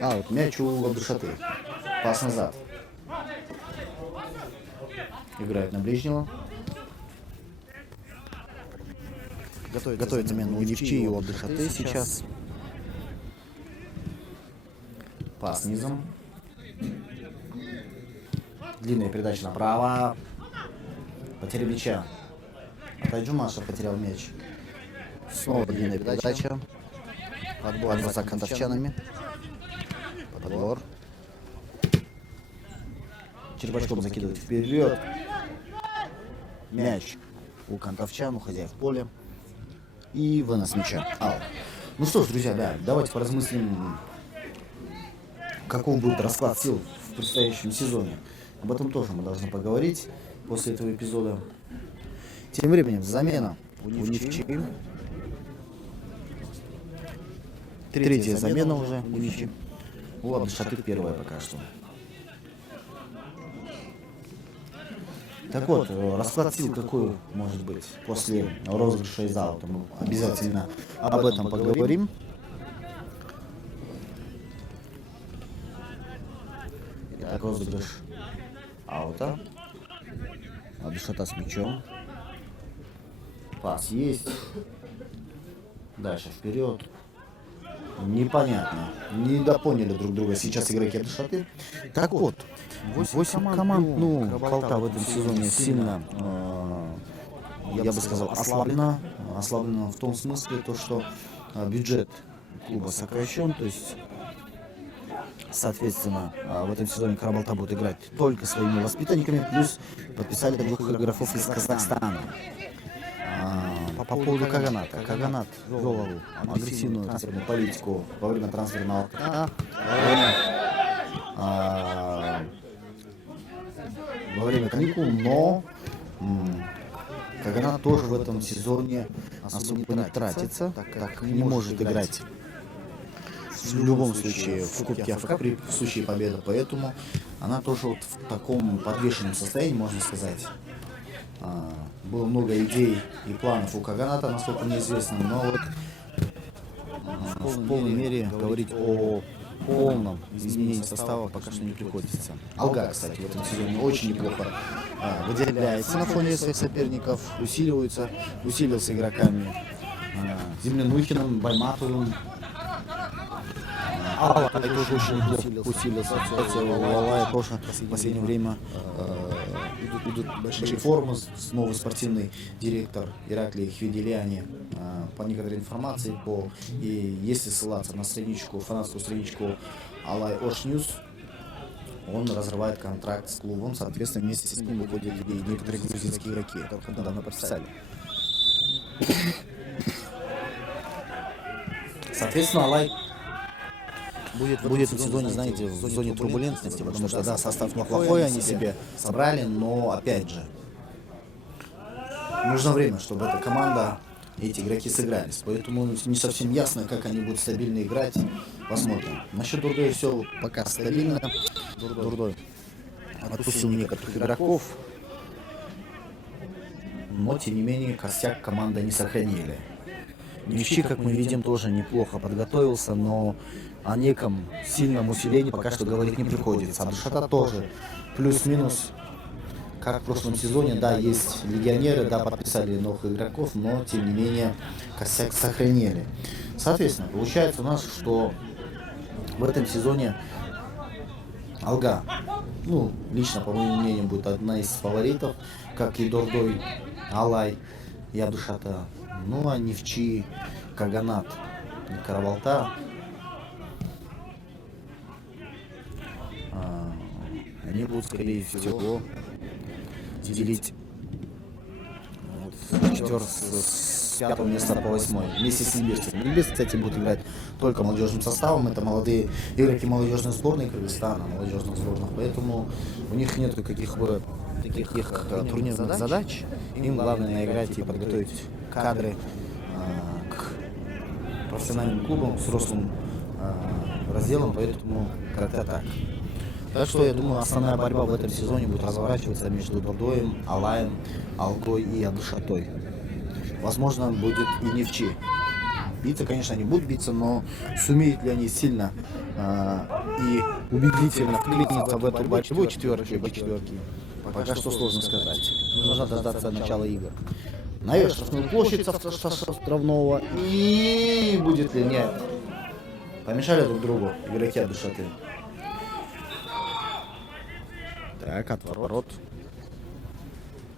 Вот мяч у Абдушаты. Пас назад. Играет на ближнего. Готовит замену у Нефчи и у Абдушаты сейчас. Пас низом. Длинная передача направо. Потеря мяча. Атай Джумашев потерял мяч. Снова длинная передача. Подбор за кантовчанами. Подбор. Черепачком закидывает вперед. Мяч у кантовчан, у хозяев поля. И вынос мяча. Ну что ж, друзья, да, давайте поразмыслим, каков будет расклад сил в предстоящем сезоне. Об этом тоже мы должны поговорить после этого эпизода. Тем временем замена у Нефчи. Третья замена уже у Нефчи. У Абдушаты первая пока что. Так вот, расклад сил какой может быть после розыгрыша из аута. Мы обязательно об этом поговорим. Итак, розыгрыш аута. Абдушата с мячом. Пас есть. Дальше вперед. Непонятно. Не допоняли друг друга сейчас игроки Абдушаты. Так вот, 8 команд, Калта в этом сезоне сильно, я бы сказал, ослаблена. Ослаблена в том смысле, то, что бюджет клуба сокращен, то есть, соответственно, в этом сезоне Карабалта будет играть только своими воспитанниками, плюс подписали 2 игроков из Казахстана. По поводу Каганата. Каганат вел агрессивную трансферную политику во время трансферного окна, во время каникул, но Каганат тоже в этом сезоне особо не тратится, так не может играть в любом случае в Кубке АФК при случае победы, поэтому она тоже вот в таком подвешенном состоянии, можно сказать. Было много идей и планов у Каганата, насколько мне известно, но вот в полной мере говорить о полном изменении состава пока что не приходится. Алга, кстати, в этом сезоне очень неплохо выделяется на фоне своих соперников, усилился игроками Землянухиным, Байматовым. Алай тоже очень неплохо усилился. У Алая тоже в последнее время идут большие реформы, новый спортивный директор Ираклий Хвиделяни, по некоторой информации, и если ссылаться на страничку, фанатскую страничку Алай Ош Ньюс, он разрывает контракт с клубом, соответственно, вместе с ним выходят и некоторые грузинские игроки, которые недавно подписали. Соответственно, Алай будет в этом сезоне, знаете, в зоне турбулентности, потому что, да, состав неплохой, они себе собрали, но, опять же, нужно время, чтобы эта команда, эти игроки сыгрались. Поэтому не совсем ясно, как они будут стабильно играть. Посмотрим. Насчет Дурдоя все пока стабильно. Дурдой отпустил некоторых игроков, но, тем не менее, костяк команда не сохранили. Нефчи, как мы видим, тоже неплохо подготовился, но о неком сильном усилении пока что говорить не приходится. Абдушата тоже плюс-минус, как в прошлом сезоне, да, есть легионеры, да, подписали новых игроков, но, тем не менее, костяк сохранили. Соответственно, получается у нас, что в этом сезоне Алга, лично, по моему мнению, будет одна из фаворитов, как и Дордой, Алай и Абдушата. Ну, а Нефчи, Каганат и Карабалта, они будут, скорее всего, делить с 5 места по 8 вместе с Лимбирцем. Лимбирц, кстати, будет играть только молодежным составом. Это молодые игроки молодежной сборной Кыргызстана, молодежных сборных. Поэтому у них нет каких бы таких турнирных задач. Им главное играть и подготовить кадры к профессиональным клубом, взрослым разделом, поэтому как-то так. Так что я думаю, основная борьба в этом сезоне будет разворачиваться между Дордоем, Алаем, Алгой и Абдушатой. Возможно, будет и Нефчи. Биться, конечно, они будут биться, но сумеют ли они сильно и убедительно вклиниться в эту борьбу четверки, пока что сложно сказать. Нужно дождаться начала игр. Наверх штрафную площадь со штрафного, и будет ли нет. Помешали друг другу игроки Абдушаты. Так, отворот.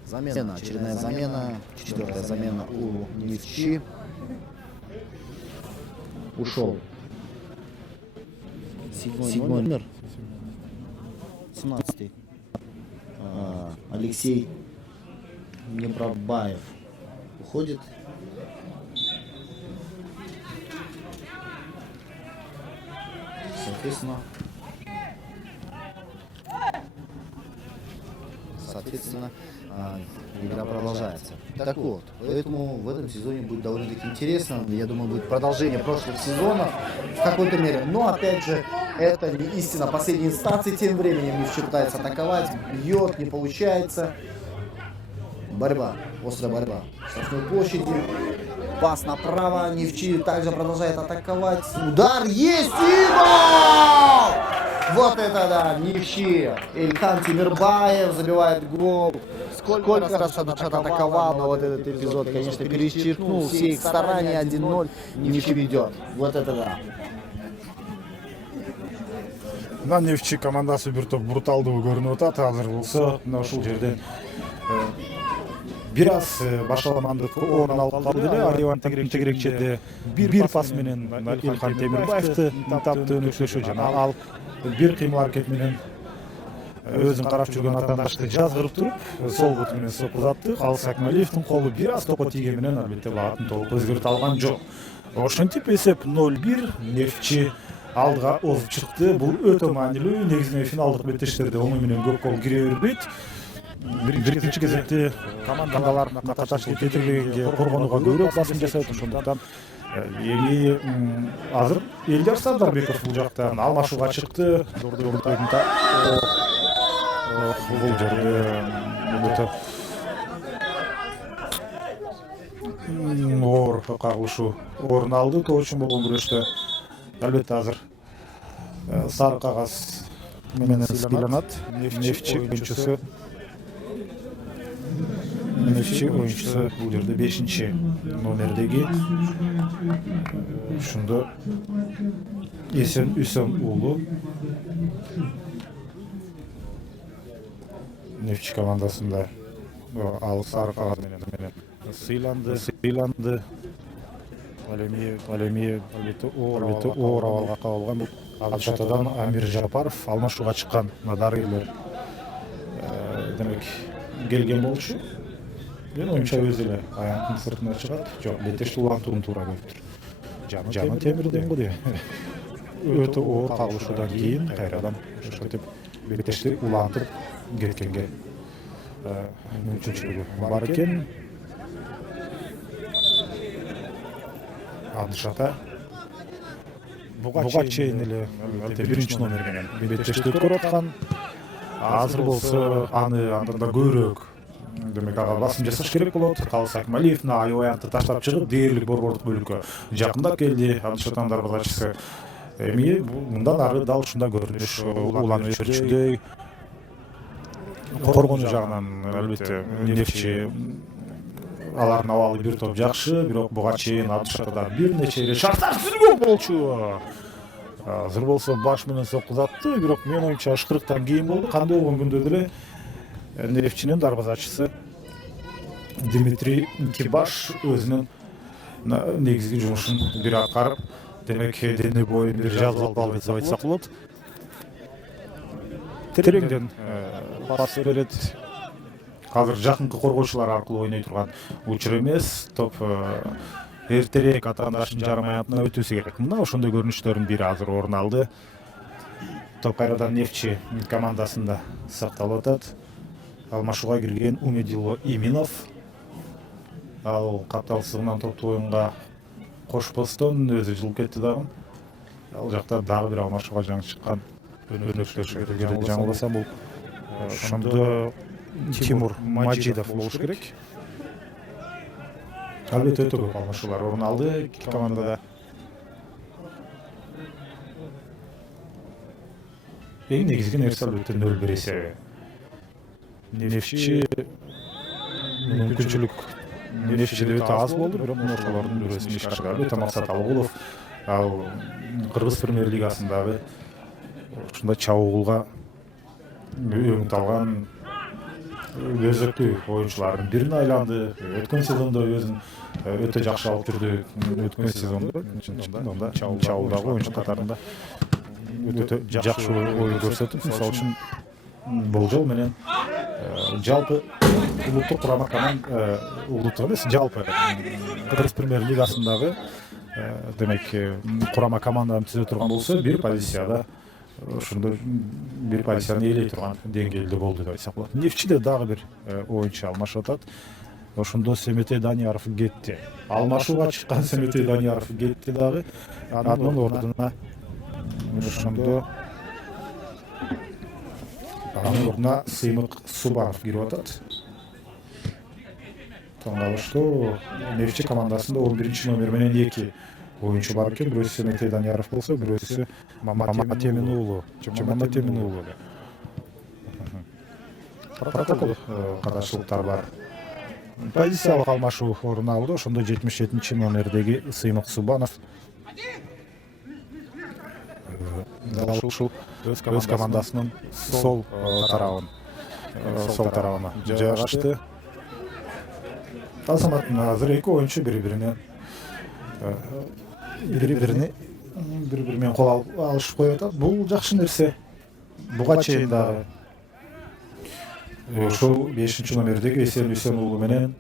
Замена, очередная замена. Четвертая замена у Нефчи. Ушел. Седьмой номер. 17. Алексей Небрабаев уходит. Соответственно, игра продолжается. Так вот, поэтому в этом сезоне будет довольно-таки интересно. Я думаю, будет продолжение прошлых сезонов в какой-то мере. Но, опять же, это не истина последней инстанции. Тем временем Нефчи пытается атаковать, бьет, не получается. Борьба, острая борьба. В штрафной площади. Пас направо. Нефчи также продолжает атаковать. Удар есть и гол! Вот это да, Нефчи. Ильхан Тимирбаев забивает гол. Сколько раз Абдушат атаковал, но вот этот эпизод, конечно, перечеркнул все их старания. 1-0. Нефчи ведет. Вот это да. мына Нефчи командасы бир топ бруталдуу көрүнүп атат. Азыр болсо мына ушул жерден бир аз башаламандык орун алып калды эле. Ариван тегерекчеде бир пас менен Ильхан Темирбаевди тапты өнөктөшү жана ал бир кыймыл аракет менен өзүн карап жүргөн атаандашты жазгырып туруп сол бут менен соп узатты. Калыс Акмалиевдин колу бир аз топко тийген менен албетте багытын толук өзгөртө алган жок. Ошентип эсеп 0-1 Нефчи алдыга озуп чыкты. Бул өтө маанилүү. Негизинен финалдык беттештерде оңой менен көп гол кире бербейт. Биринчи кезекте командаларына каташтык кетирбегенге коргонууга көбүрөөк басым жасайт. Ошондуктан эми азыр Элдер Сардарбеков бул жактан алмашууга чыкты. Бул жерде өтө оор кагылышуу орун алды. Тоо үчүн болгон күрөштө албетте азыр сары кагаз менен сыйланат. Нефчи оюнчусу бул жерде 5-чи номердеги ушундо Эсен Үсөн уулу Нефчи командасында ал сары кагаз менен сыйланды. Ал эми албетте оор абалга кабылган бул Абдушатадан Амир Жапаров алмашууга чыккан дарыгерлер демек келген болчу. Мен оюнча өзү эле аянттын сыртына чыгат. Жок, беттешти улантууну туура көрүптүр. Жаны темирден го деп. Өтө оор кагылышуудан кийин кайрадан ошентип беттешти улантып кеткенге мүмкүнчүлүгү бар экен. Абдушата буга чейин эле биринчи номер менен беттешти өткөрүп аткан. Азыр болсо аны андан да көбүрөөк демек ага басым жасаш керек болот. Калыс Акмалиев аябаянтты таштап чыгып дээрлик борбордук бөлүккө жакындап келди. Абдушатанын дарбазачысы эми мындан ары дал ушундай көрүнүш уланып жүрчүдөй. Коргонуу жагынан албетте Нефчи алардын абалы бир топ жакшы, бирок буга чейин Абдушатада бир нече эле шарттар түзүлгөн болчу. Азыр болсо баш менен соккузатты, бирок менин оюмча ышкырыктан кийин болду. Кандай болгон күндө деле Нефчинин дарбазачысы Дмитрий Кибаш өзүнүн негизги жумушун бир аткарып, демек дене боюн бир жазылып алды деп айтсак болот. Тереңден пас берет. Азыр жакынкы коргоочулар аркылуу ойной турган учур эмес. Топ эртерээк атаандашынын жарым аянтына өтүүсү керек. Мына ошондой көрүнүштөрдүн бири азыр орун алды. Топ кайрадан Нефчи командасында сакталып атат. Алмашууга кирген Умедило Иминов. Ал капталсызыгынан топту оюнга Кошпостон өзү жылып кетти дагы. Ал жакта дагы бир алмашууга жаңы чыккан өнөктөш эгер жаңылбасам бул ошондо Тимур Мажидов болуш керек. Албетте өтө көп алмашуулар орун алды эки командада. Эң негизги нерсе албетте 0-1 эсеби. Нефтчи мүмкүнчүлүк Нефтчиде өтө аз болду, бирок ошолордун бирөөсүн ишке ашырды. Албетте Максат Алгулов ал Кыргыз премьер лигасындагы ушундай чабуулга үмүт алган өзөктүү оюнчулардын бирине айланды. Өткөн сезондо өзүн өтө жакшы алып жүрдү. Өткөн сезондо чынында чабуулдагы оюнчу катарында өтө жакшы оюн көрсөтүп, мисалы үчүн бул жол менен жалпы улуттук курама команда улуттук эмес, жалпы Кыргыз премьер лигасындагы демек курама команданы түзө турган болсо бир позицияда ошондой бир позицияны ээлей турган деңгээлде болду деп айтсак болот. Нефтчиде дагы бир оюнчу алмашып атат. Ошондо Семетей Данияров кетти. Алмашууга чыккан Семетей Данияров кетти дагы. Анын ордуна ошондо анын ордуна Сыймык Субанов кирип атат. Таң калыштуу Нефтчи командасында 11 номер менен 2 оюнчу бар экен. Бирөөсү Семетей Данияров болсо, бирөөсү Мамат Эмин уулу. Протокол каташчылыктар бар. Позициялык алмашуу орун алды. Ошондо 77 номердеги Сыймык Субанов ушул өз командасынын сол тарабына жайгашты. Азыр эки оюнчу бири-бири менен кол алышып коюп атат. Бул жакшы нерсе. Буга чейин дагы ошол 5 номердеги Эсен Үсен уулу менен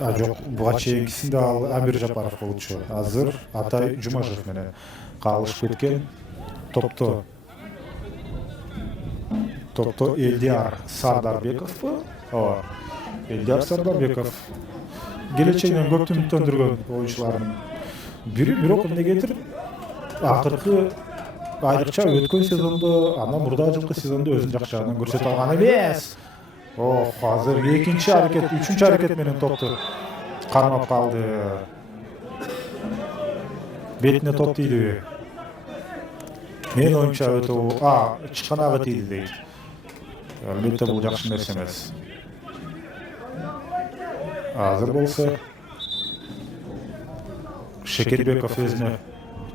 жок, буга чейинкисинде ал Амир Жапаров болчу. Азыр Атай Жумашев менен калышып кеткен. Топто Элдияр Сардарбеков. Элдияр Сардарбеков келечегинен көп үмүттөндүргөн оюнчулардын бири, бирок эмнегедир акыркы айрыкча өткөн сезондо, андан мурдагы жылкы сезондо өзүн жакшы жагынан көрсөтө алган эмес. Азыр экинчи аракет, үчүнчү аракет менен топту кармап калды. Бетине топ тийдиби? Мен оюмча өтө чыканага тийди дейт. Албетте бул жакшы нерсе эмес. Азыр болсо Шекербеков өзүнө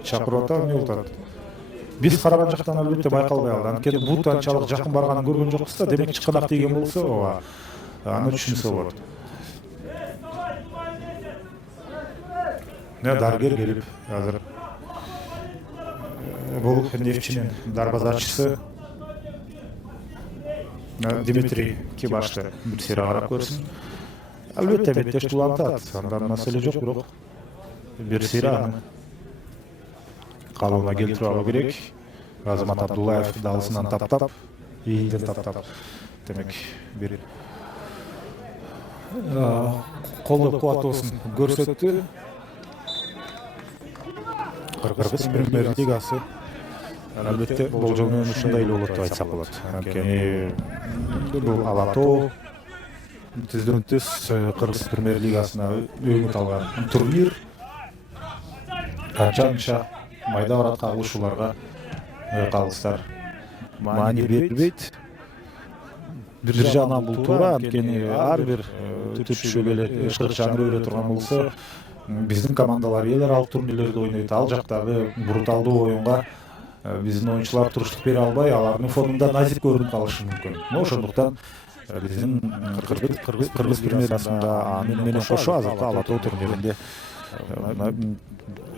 чакырып атат, эмне болуп атат? Биз караган жактан албетте байкалбай калды. Анткени бут анчалык жакын барганын көргөн жокпуз да, демек чыканак тийген болсо, аны түшүнсө болот. Дарыгер келип, азыр бул Нефтчинин дарбазачысы Дмитрий Кибашты бир сыйра карап көрсүн. Албетте беттеш улантат, андан маселе жок, бирок бир сыйра аны калыбына келтирип алуу керек. Азамат Абдуллаев далысынан таптап, ийден таптап, демек бир колдоп кубаттоосун көрсөттү. Кыргыз премьер лигасы албетте болжол менен ушундай эле болот деп айтсак болот. Анткени бул ала тоо түздөн түз Кыргыз премьер лигасына үмүт алган турнир. Канча майда барат кагылышууларга калыстар маани бербейт. Бир жагынан бул туура, анткени ар бир түшүп эле шырчаңыр өрө турган болсо, биздин командалар эл аралык турнирлерде ойнойт. Ал жактагы бруталдуу оюнга биздин оюнчулар туруштук бере албай, алардын фонунда назик көрүнүп калышы мүмкүн. Ошондуктан биздин Кыргыз премьер лигасында аны менен кошо азыркы ала тоо турниринде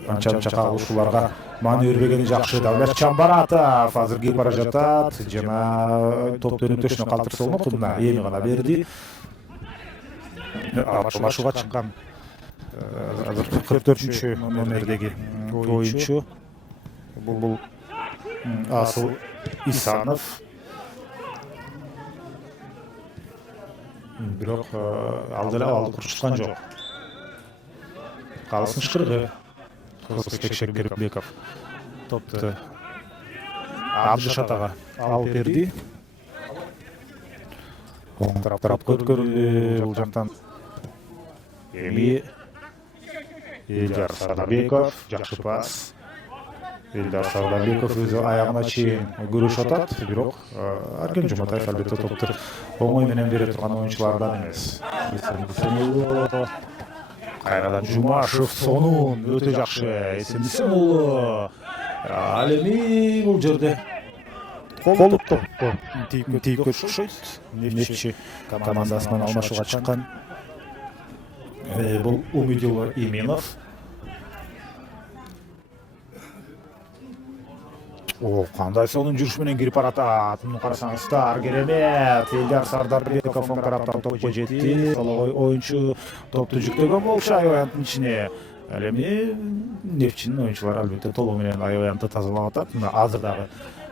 анча кагылышууларга маани бербегени жакшы. Давлет Чамбаратов азыр кирип бара жатат жана топту өнөктөшүнө калтырса болмок, мына эми гана берди. Алмашууга чыккан азыр 44 номердеги оюнчу бул Асыл Исанов. Бирок ал деле абалды курчуткан жок. Қалсын шырғы. Қызбек Шекербеков. Топты Абдышатаға алып берді. Оң тарап көткөрілді бұл жақтан. Эми Элдар Сардарбеков, жақсы пас. Элдар Сардарбеков өзі аяғына чейін күреш атат, бирок Аркен Жұматаев әлбетте топты оңой менен бере тұрған ойыншылардан емес. Қайрадан Жұмашев сонун өте жақсы. Есенбісенұлы ал эми бұл жерде қолдық топқа тиіп көшшейді. Нефтчи командасынан алмашуға шыққан. Бұл Умидило Именов. Қандай соның жүрішменен кіріп барататын қарасаңыздар, керемет. Элдар Сардарбеков оң тараптан топқа жетті. Солой ойыншы топты жүктеген болшы айоянтың ішіне. Әлемде нефтчінің ойыншылар әлбетте толығымен айоянты тазалап атат. Азырдағы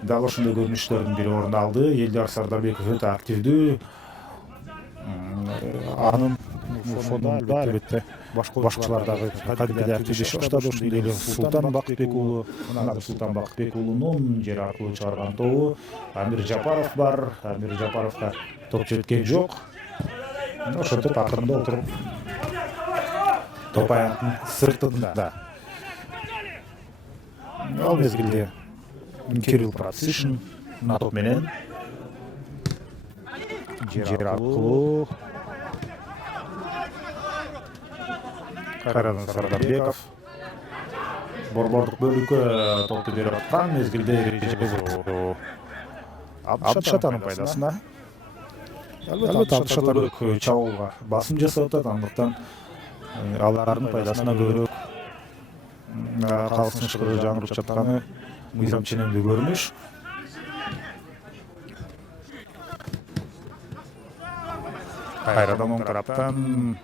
дәл осындай көрініштердің бірі орын алды. Элдар Сардарбеков өте активді. Анын фонында әлбетте башқалардағы кәдімгідей активдеші ұштады. Осындай Султан Бақытбекұлы, Султан Бақытбекұлының жер арқылы шығарған тобы. Амир Жапаров бар. Амир Жапаровқа топ жеткен жоқ. Ошентип ақырында отырып топ аяқтың сыртында. Ал мезгілде Кирилл Процишин на топ менен жер арқылы Қайрадан Сардарбеков борбордық бөлігі топты беріп атқан мезгілде ереже Абдышатаның пайдасына. Әлбетте Абдышатар чабуылға басым жасап атат, андықтан алардың пайдасына көбірек қалсын шығыры жаңғырып жатқаны мыйзам ченемді көрініш. Қайрадан оң тараптан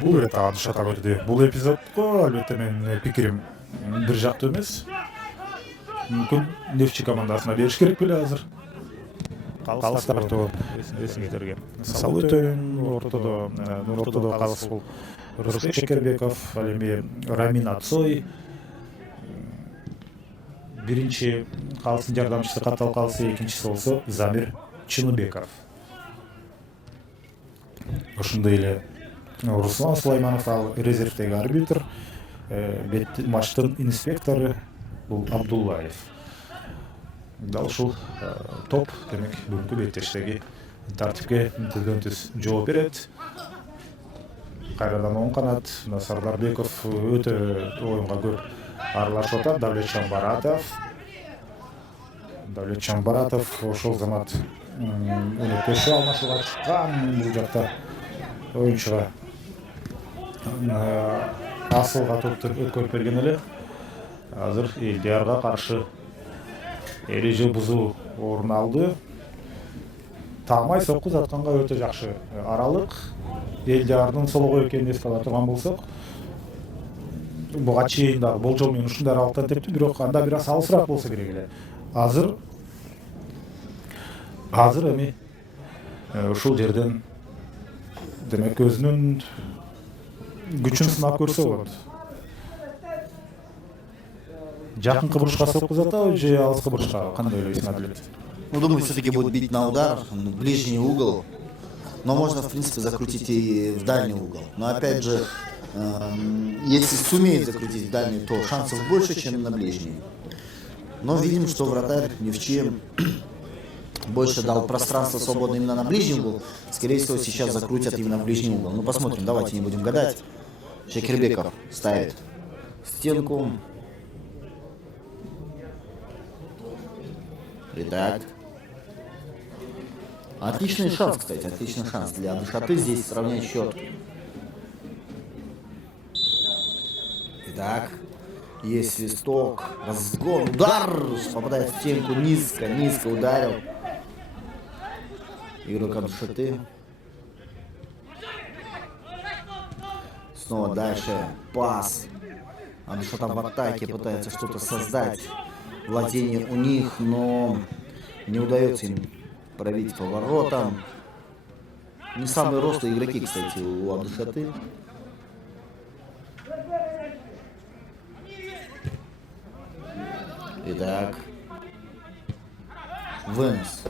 бұл рет Абдышата көрді. Бұл эпизодқа әлбетте мен пикірім бір жақты емес. Мүмкін нефтчи командасына беріш керек біле азыр. Қалыстар тоғын есін кетерген. Сал өтен ортада қалыс бұл Рүстем Шекербеков, әлеме Рамин Ацой. Бірінші қалсын жардамшысы Қатал қалысы, екіншісі олсы Замир Чыныбеков. Ошында еле Руслан Сулайманов ал резервтегі арбитр, матчтың инспекторы бұл Абдуллаев. Дал ушул топ, демек бүгінгі беттештегі тартипке түзген түз жооп берет. Қайрадан оң қанат, Сардарбеков өте ойынға көп аралашып атат. Давлетжан Баратов ошол замат өнөктөшү алмашууга чыккан бул жакта ойыншыға асылға топты өткөрүп берген эле. Азыр Элдарга каршы эреже бузуу орун алды. Тагмай сокку затканга өтө жакшы аралык. Элдардын солого экенин эске ала турган болсок, буга чейин дагы болжол менен ушундай аралыктан тепти, бирок анда бир аз алысыраак болсо керек эле. Азыр эми ушул жерден демек өзүнүн күчүн сынап көрсө болот. Жакынкы бурушка соккузат атабы же алыскы бурушка? Кандай ойлойсуң, Адилет? Ну, думаю, все-таки будет бить на удар, в ближний угол. Но можно, в принципе, закрутить и в дальний угол. Но опять же, если сумеет закрутить в дальний, то шансов больше, чем на ближний. Но видим, что вратарь Нефчи больше дал пространство свободно именно на ближний угол. Скорее всего, сейчас закрутят именно в ближний угол. Ну, посмотрим, давайте не будем гадать. Шекербеков ставит стенку. Итак. Отличный шанс, кстати, отличный шанс для Абдышаты здесь сравнять счет. Итак, есть свисток, разгон, удар, попадает в стенку, низко ударил. Игрок Абдышаты. Снова дальше, пас. Абдышата в атаке пытается что-то создать. Владение у них, но не удается им пробить поворотом. Не самые рослые игроки, кстати, у Абдушаты. Итак. Вынос.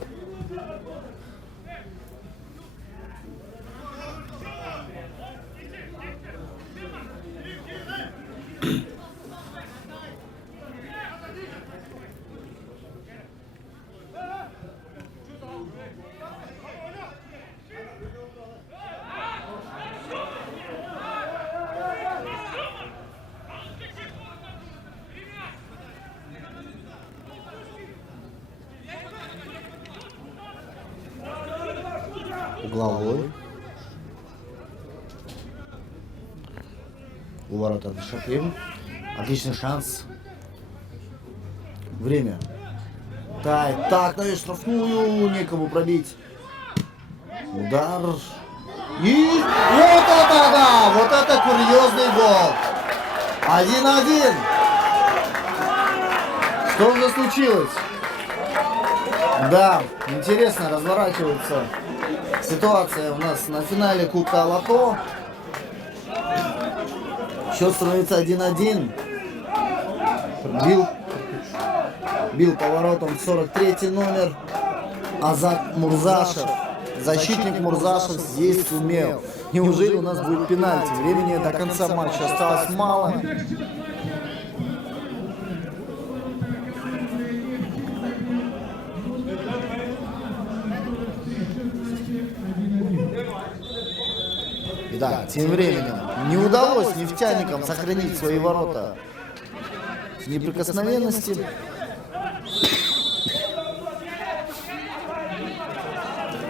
Угловой. У ворот Абдушаты. Отличный шанс. Время. Так, на штрафную, некому пробить. Удар. И вот это да! Вот это курьезный гол. 1-1. Что же случилось? Да, интересно разворачивается ситуация у нас на финале Кубка Лото. Счет становится 1-1. Бил поворотом 43-й номер Азат Мурзашев. Защитник Мурзашев здесь сумел. Неужели у нас будет пенальти? Времени до конца матча осталось мало. Да, тем временем не удалось нефтяникам сохранить свои ворота в неприкосновенности.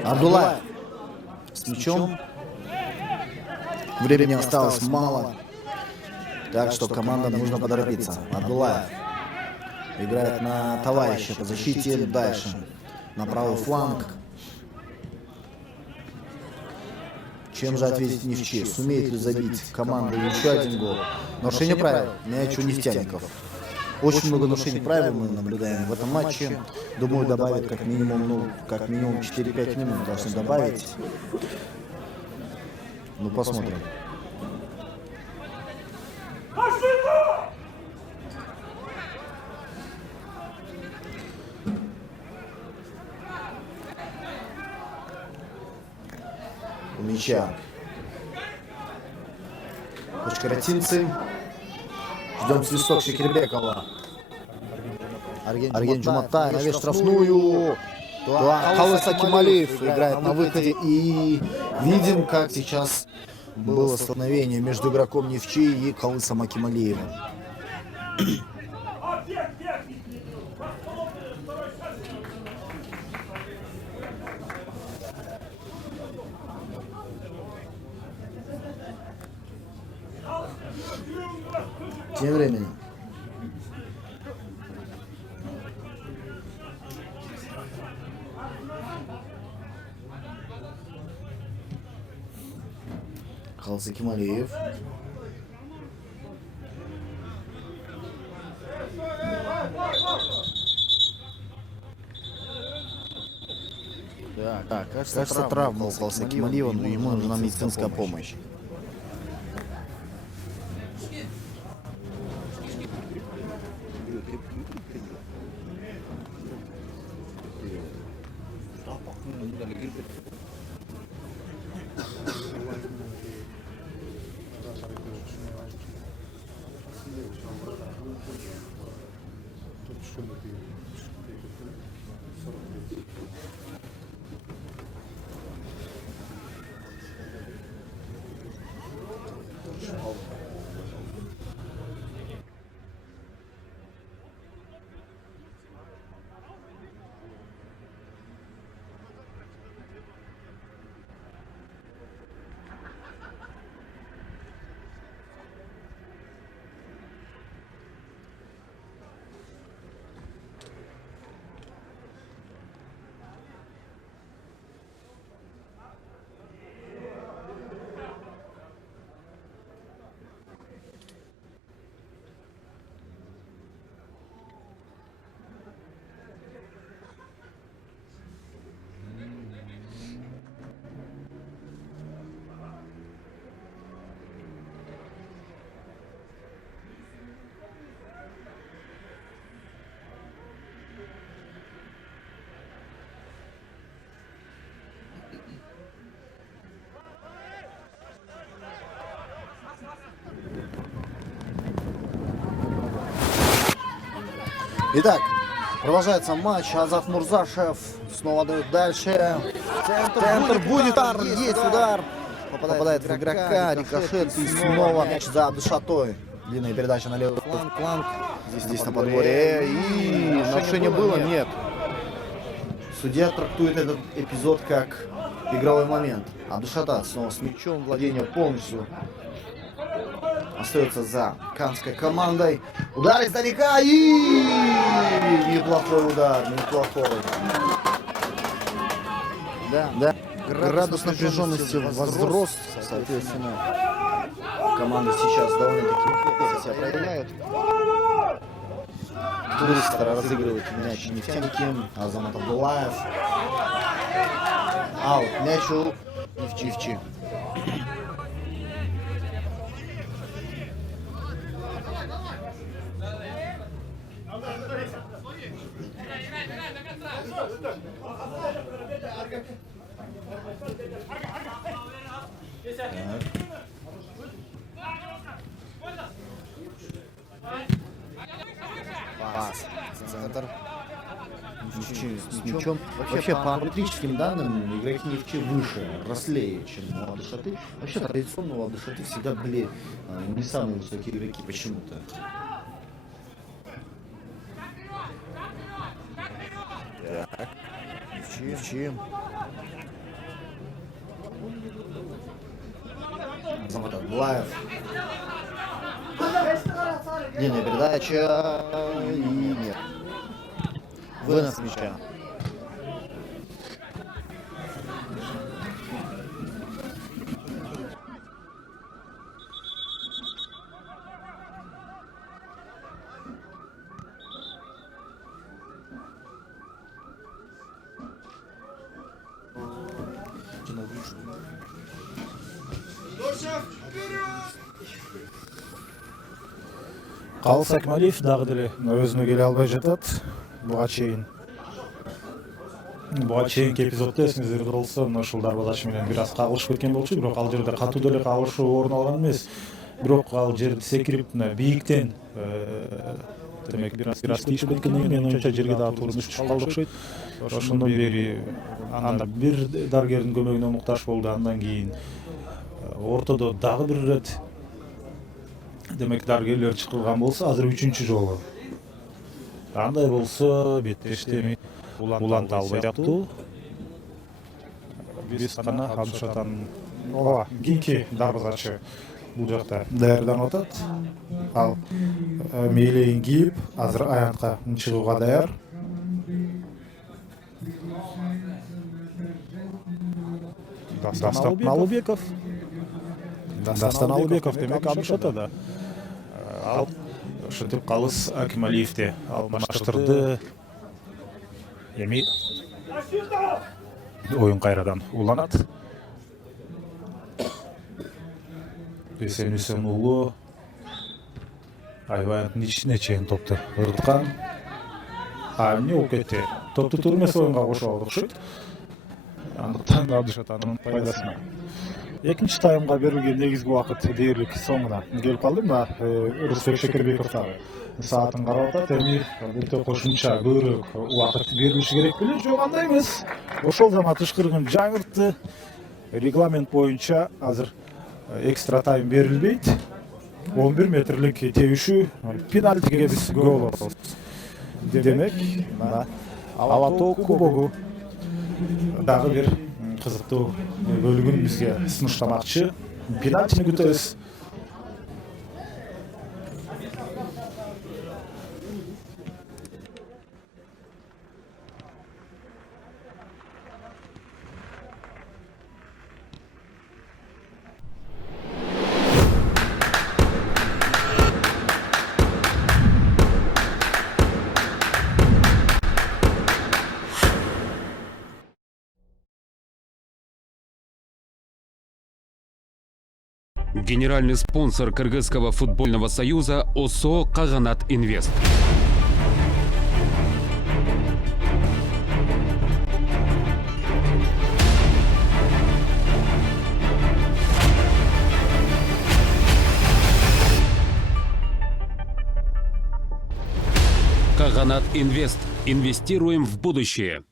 Абдуллаев с мячом. Времени осталось мало. Так что командам нужно поторопиться. Абдуллаев играет на товарища по защите. Дальше на правый фланг. Чем же ответить Нефчи? Сумеет ли забить команда еще один гол? Нарушение правил. Мяч у нефтяников. Очень много нарушений правил мы наблюдаем в этом матче. Думаю, добавят как минимум 4-5 минут должны добавить. Ну, посмотрим. У мяча Кучкаратинцы. Ждем свисток Шекербекова. Арген Джуматай на штрафную. Халыса Кемалиев играет на выходе. И видим, как сейчас было столкновение между игроком Нефчи и Халысом Акималиевым. Тем временем Халыс Кемалиев. Так, кажется, травма у Халыса Кемалиева, но ему нужна медицинская помощь. Итак, продолжается матч. Азат Мурзашев снова дает дальше. Центр будет удар, есть удар. Попадает в игрока, рикошет и снова мяч за Абдушатой. Длинная передача на левый фланг. Здесь на подворье. И нарушение было? Нет. Судья трактует этот эпизод как игровой момент. Абдушата снова с мячом, владение полностью остается за канской командой. Удар издалека и неплохой удар, неплохой. Да. Градус напряженности возрос, соответственно. Команда сейчас довольно-таки неплохо себя проявляет. Быстро разыгрывает мяч нефтяники. Азамат Абдулаев. Аут. Мяч у Нефчи. Пас. Центр. Нефчи с мячом. Вообще, по аналитическим данным, игроки Нефчи выше, рослее, чем у Абдушаты. Вообще, традиционно у Абдушаты всегда были не самые высокие игроки почему-то. Так. Нефчи. Азамат Абдулаев. Длинная передача и нет. Вынос мяча. Калыс Акмалиев дагы деле өзүнө келе албай жатат. Буга чейинки эпизоддо эсиңиздерде болсо, ушул дарбазач менен бир аз кагылышып кеткен болчу, бирок ал жерде катуу деле кагылышуу орун алган эмес. Бирок ал жерде секирип бийиктен демек бир аз тийишип кеткенден кийин менин оюмча жерге дагы туура түшүп калды окшойт. Ошондон бери анда бир дарыгердин көмөгүнө муктаж болду. Андан кийин ортодо дагы бир ирет демек дарыгерлер чакырылган болсо, азыр 3-чү жолу. Андай болсо беттешти уланта албай жатуу. Биз гана Абдушатанын кийинки дарбазачы бул жакта даярданып атат. Ал мээлейин кийип, азыр аянтка чыгууга даяр. Дастан Алыбеков демек Абдушатада. Ал ушинтип Калыс Акмалиевди алмаштырды. Эми оюн кайрадан уланат. Бесен Үсен уулу айбанаттын ичине чейин топту ырыткан. Эмне болуп кетти? Топту туура эмес оюнга кошуп окшойт. Андыктан Абдушатанын пайдасына. Экинчи таймга берилген негизги убакыт дээрлик соңуна келип калды. Мына Рустем Шекербеков дагы саатын карап атат. Эми бул кошумча көбүрөөк убакыт берилиши керек беле? Жок, андай эмес. Ошол замат ышкырыгын жаңыртты. Регламент боюнча азыр экстра тайм берилбейт. 11 метрлик тебишүү пенальтиге биз гол алабыз. Демек, Алатоо кубогу дагы бир кызыктуу бөлүгүн бизге сунуштамакчы. Пенальтини күтөбүз. Генеральный спонсор Кыргызского футбольного союза ОСО Каганат Инвест. Канат Инвест. Инвестируем в будущее.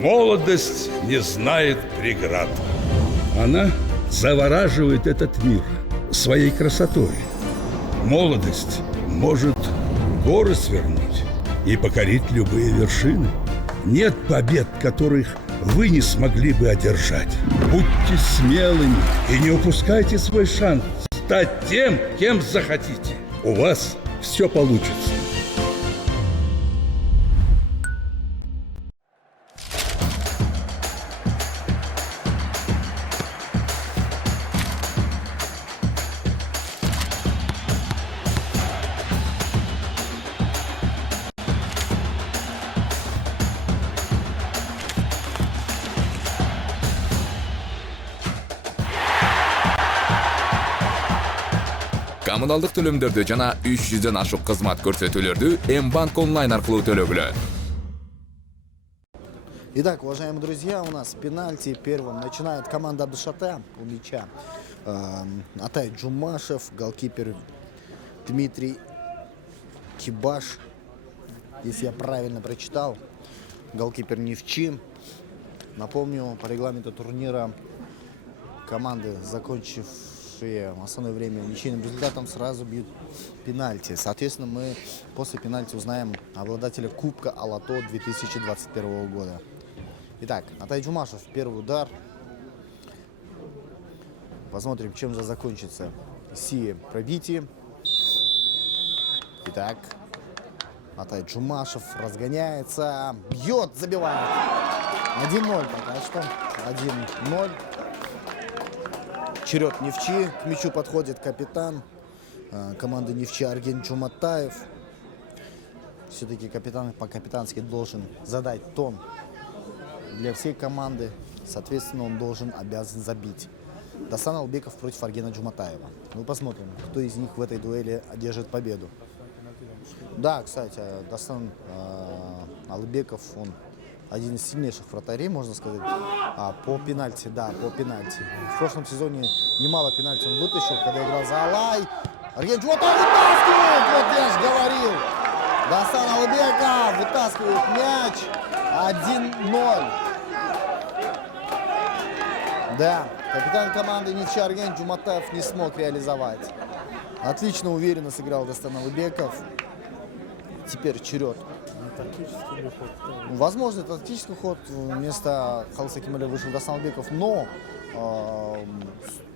Молодость не знает преград. Она завораживает этот мир своей красотой. Молодость может горы свернуть и покорить любые вершины. Нет побед, которых вы не смогли бы одержать. Будьте смелыми и не упускайте свой шанс стать тем, кем захотите. У вас все получится. Коммуналдык төлөмдөрдү жана 300дөн ашык кызмат көрсөтүүлөрдү М-банк онлайн аркылуу төлөгүлө. Итак, уважаемые друзья, у нас пенальти первым начинает команда Абдушата у мяча. Атай Джумашев, голкипер Дмитрий Кибаш, если я правильно прочитал, голкипер Невчи. Напомню, по регламенту турнира команды, закончившие основное время ничейным результатом, сразу бьют пенальти. Соответственно, мы после пенальти узнаем обладателя Кубка Алато 2021 года. Итак, Атай Джумашев, первый удар. Посмотрим, чем же закончится сие пробитие. Итак, Атай Джумашев разгоняется, бьет, забивает. 1-0 пока что. 1-0. Черед Невчи. К мячу подходит капитан команды Невчи Арген Джуматаев. Все-таки капитан по-капитански должен задать тон для всей команды. Соответственно, он обязан забить. Дасан Албеков против Аргена Джуматаева. Ну, посмотрим, кто из них в этой дуэли одержит победу. Да, кстати, Дасан Албеков, он один из сильнейших вратарей, можно сказать. По пенальти, да, по пенальти. В прошлом сезоне немало пенальти он вытащил, когда играл за Алай. Арген Джуматаев вытаскивает, вот я же говорил. Дасан Албеков вытаскивает мяч. 1-0. Да, капитан команды Невчи Арген Джуматаев не смог реализовать. Отлично, уверенно сыграл Дастан Албеков. Теперь черед. Возможно, это тактический ход. Вместо Халса Кемаля вышел Дастан Албеков, но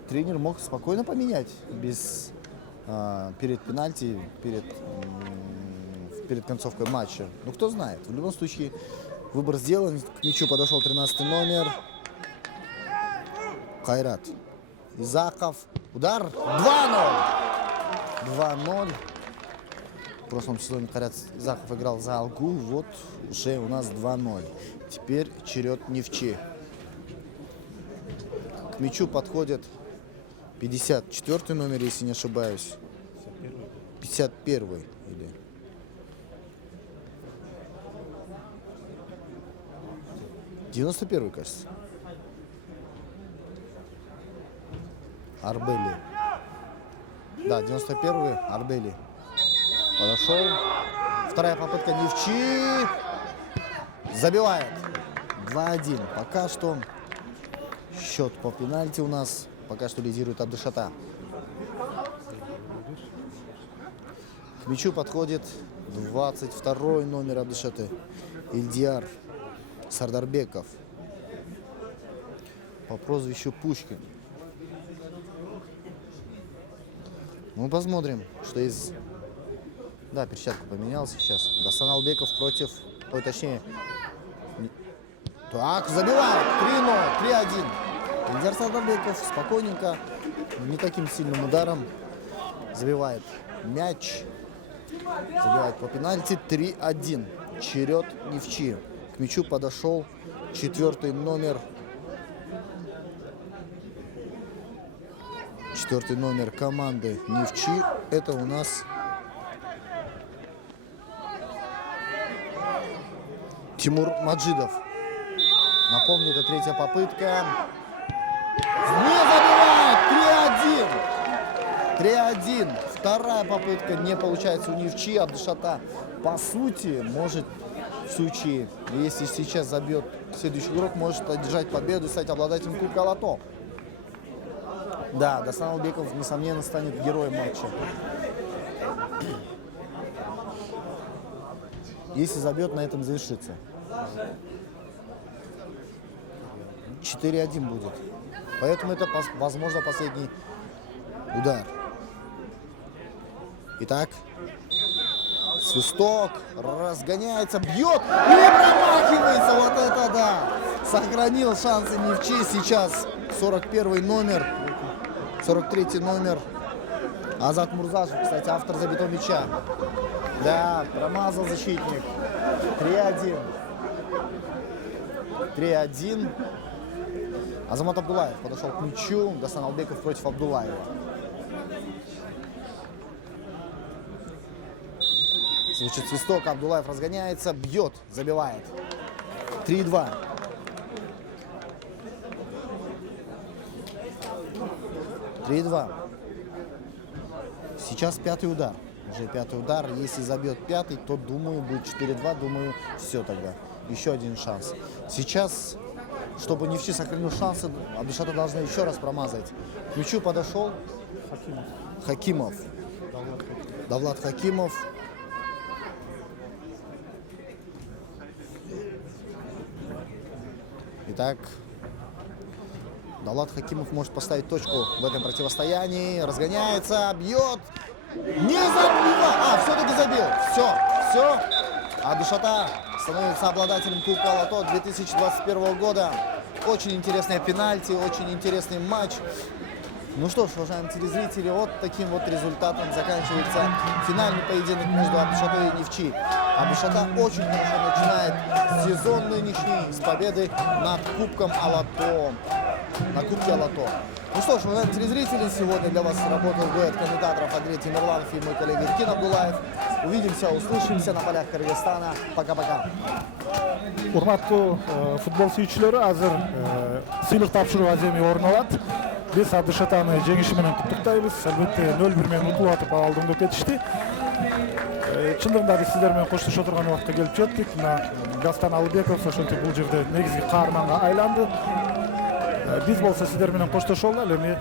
тренер мог спокойно поменять перед пенальти, перед концовкой матча. Ну, кто знает. В любом случае, выбор сделан. К мячу подошел 13 номер. Кайрат Изаков. Удар. 2-0. 2-0. В прошлом сезоне Кайрат Изаков играл за Алгу. Вот уже у нас 2-0. Теперь черед Невчи. К мячу подходит 54 номер, если не ошибаюсь. 51 или... «91-й, кажется. Арбели. Да, 91-й, Арбели. Подошел. Вторая попытка Невчи. Забивает. 2-1. Пока что счет по пенальти у нас. Пока что лидирует Абдушата. К мячу подходит 22-й номер Абдушаты. Ильдияр Сардарбеков. По прозвищу Пушкин. Ну, посмотрим, что из... Да, перчатка поменялась сейчас. Дасан Албеков против... Ой, точнее... Так, забивает. 3-0, 3-1. Ильдар Сардарбеков спокойненько, не таким сильным ударом забивает мяч. Забивает по пенальти. 3-1. Черед Невчи. К мячу подошел 4-й номер. 4-й номер команды Невчи. Это у нас Тимур Маджидов. Напомню, это третья попытка. Не забивает! 3-1. 3-1. Вторая попытка не получается у Невчи. Абдышата, по сути, может в случае, если сейчас забьет следующий игрок, может одержать победу и стать обладателем Кубка Лото. Да, Дастан Албеков, несомненно, станет героем матча. Если забьет, на этом завершится. 4-1 будет. Поэтому это, возможно, последний удар. Итак, свисток, разгоняется, бьет и промахивается. Вот это да! Сохранил шансы Невчи. Сейчас 41 номер, 43 номер Азат Мурзашев, кстати, автор забитого мяча. Да, промазал защитник. 3-1. 3-1. Азамат Абдулаев подошел к мячу. Дастан Албеков против Абдулаева. Звучит свисток, Абдулаев разгоняется, бьет, забивает. 3-2. Сейчас пятый удар. Уже пятый удар. Если забьет пятый, то, думаю, будет 4-2. Думаю, все тогда. Еще один шанс. Сейчас, чтобы Невчи сохранил шансы, Абдышата должны еще раз промазать. К мячу подошел Хакимов. Давлат Хакимов. Итак, Давлат Хакимов может поставить точку в этом противостоянии. Разгоняется, бьет. Не забил! Все-таки забил. Все. Абдышата становится обладателем Кубка Лото 2021 года. Очень интересная пенальти, очень интересный матч. Ну что ж, уважаемые телезрители, вот таким вот результатом заканчивается финальный поединок между Абдышатой и Невчи. Абдышата очень хорошо начинает сезон нынешний с победы над Кубком Алато. На Кубке Алато. Ну что ж, уважаемые телезрители, сегодня для вас работал дуэт комментаторов Андрей Тимирланов и мой коллега Иркин Абдулаев. Увидимся, услышимся на полях Кыргызстана. Пока-пока. Урматтуу футбол сүйүүчүлөрү, азыр сыйлык тапшыруу аземи орун алат. Биз Абдышатаны жеңиши менен куттуктайбыз. Албетте 0-1 менен утулуп атып алдыңда кетишти. Чындыгында биз сиздер менен коштошо турган убакытка келип жеттик. Мына Дастан Албеков ошентип бул жерде негизги каарманга айланды. Биз болсо сиздер менен коштошолу. Ал эми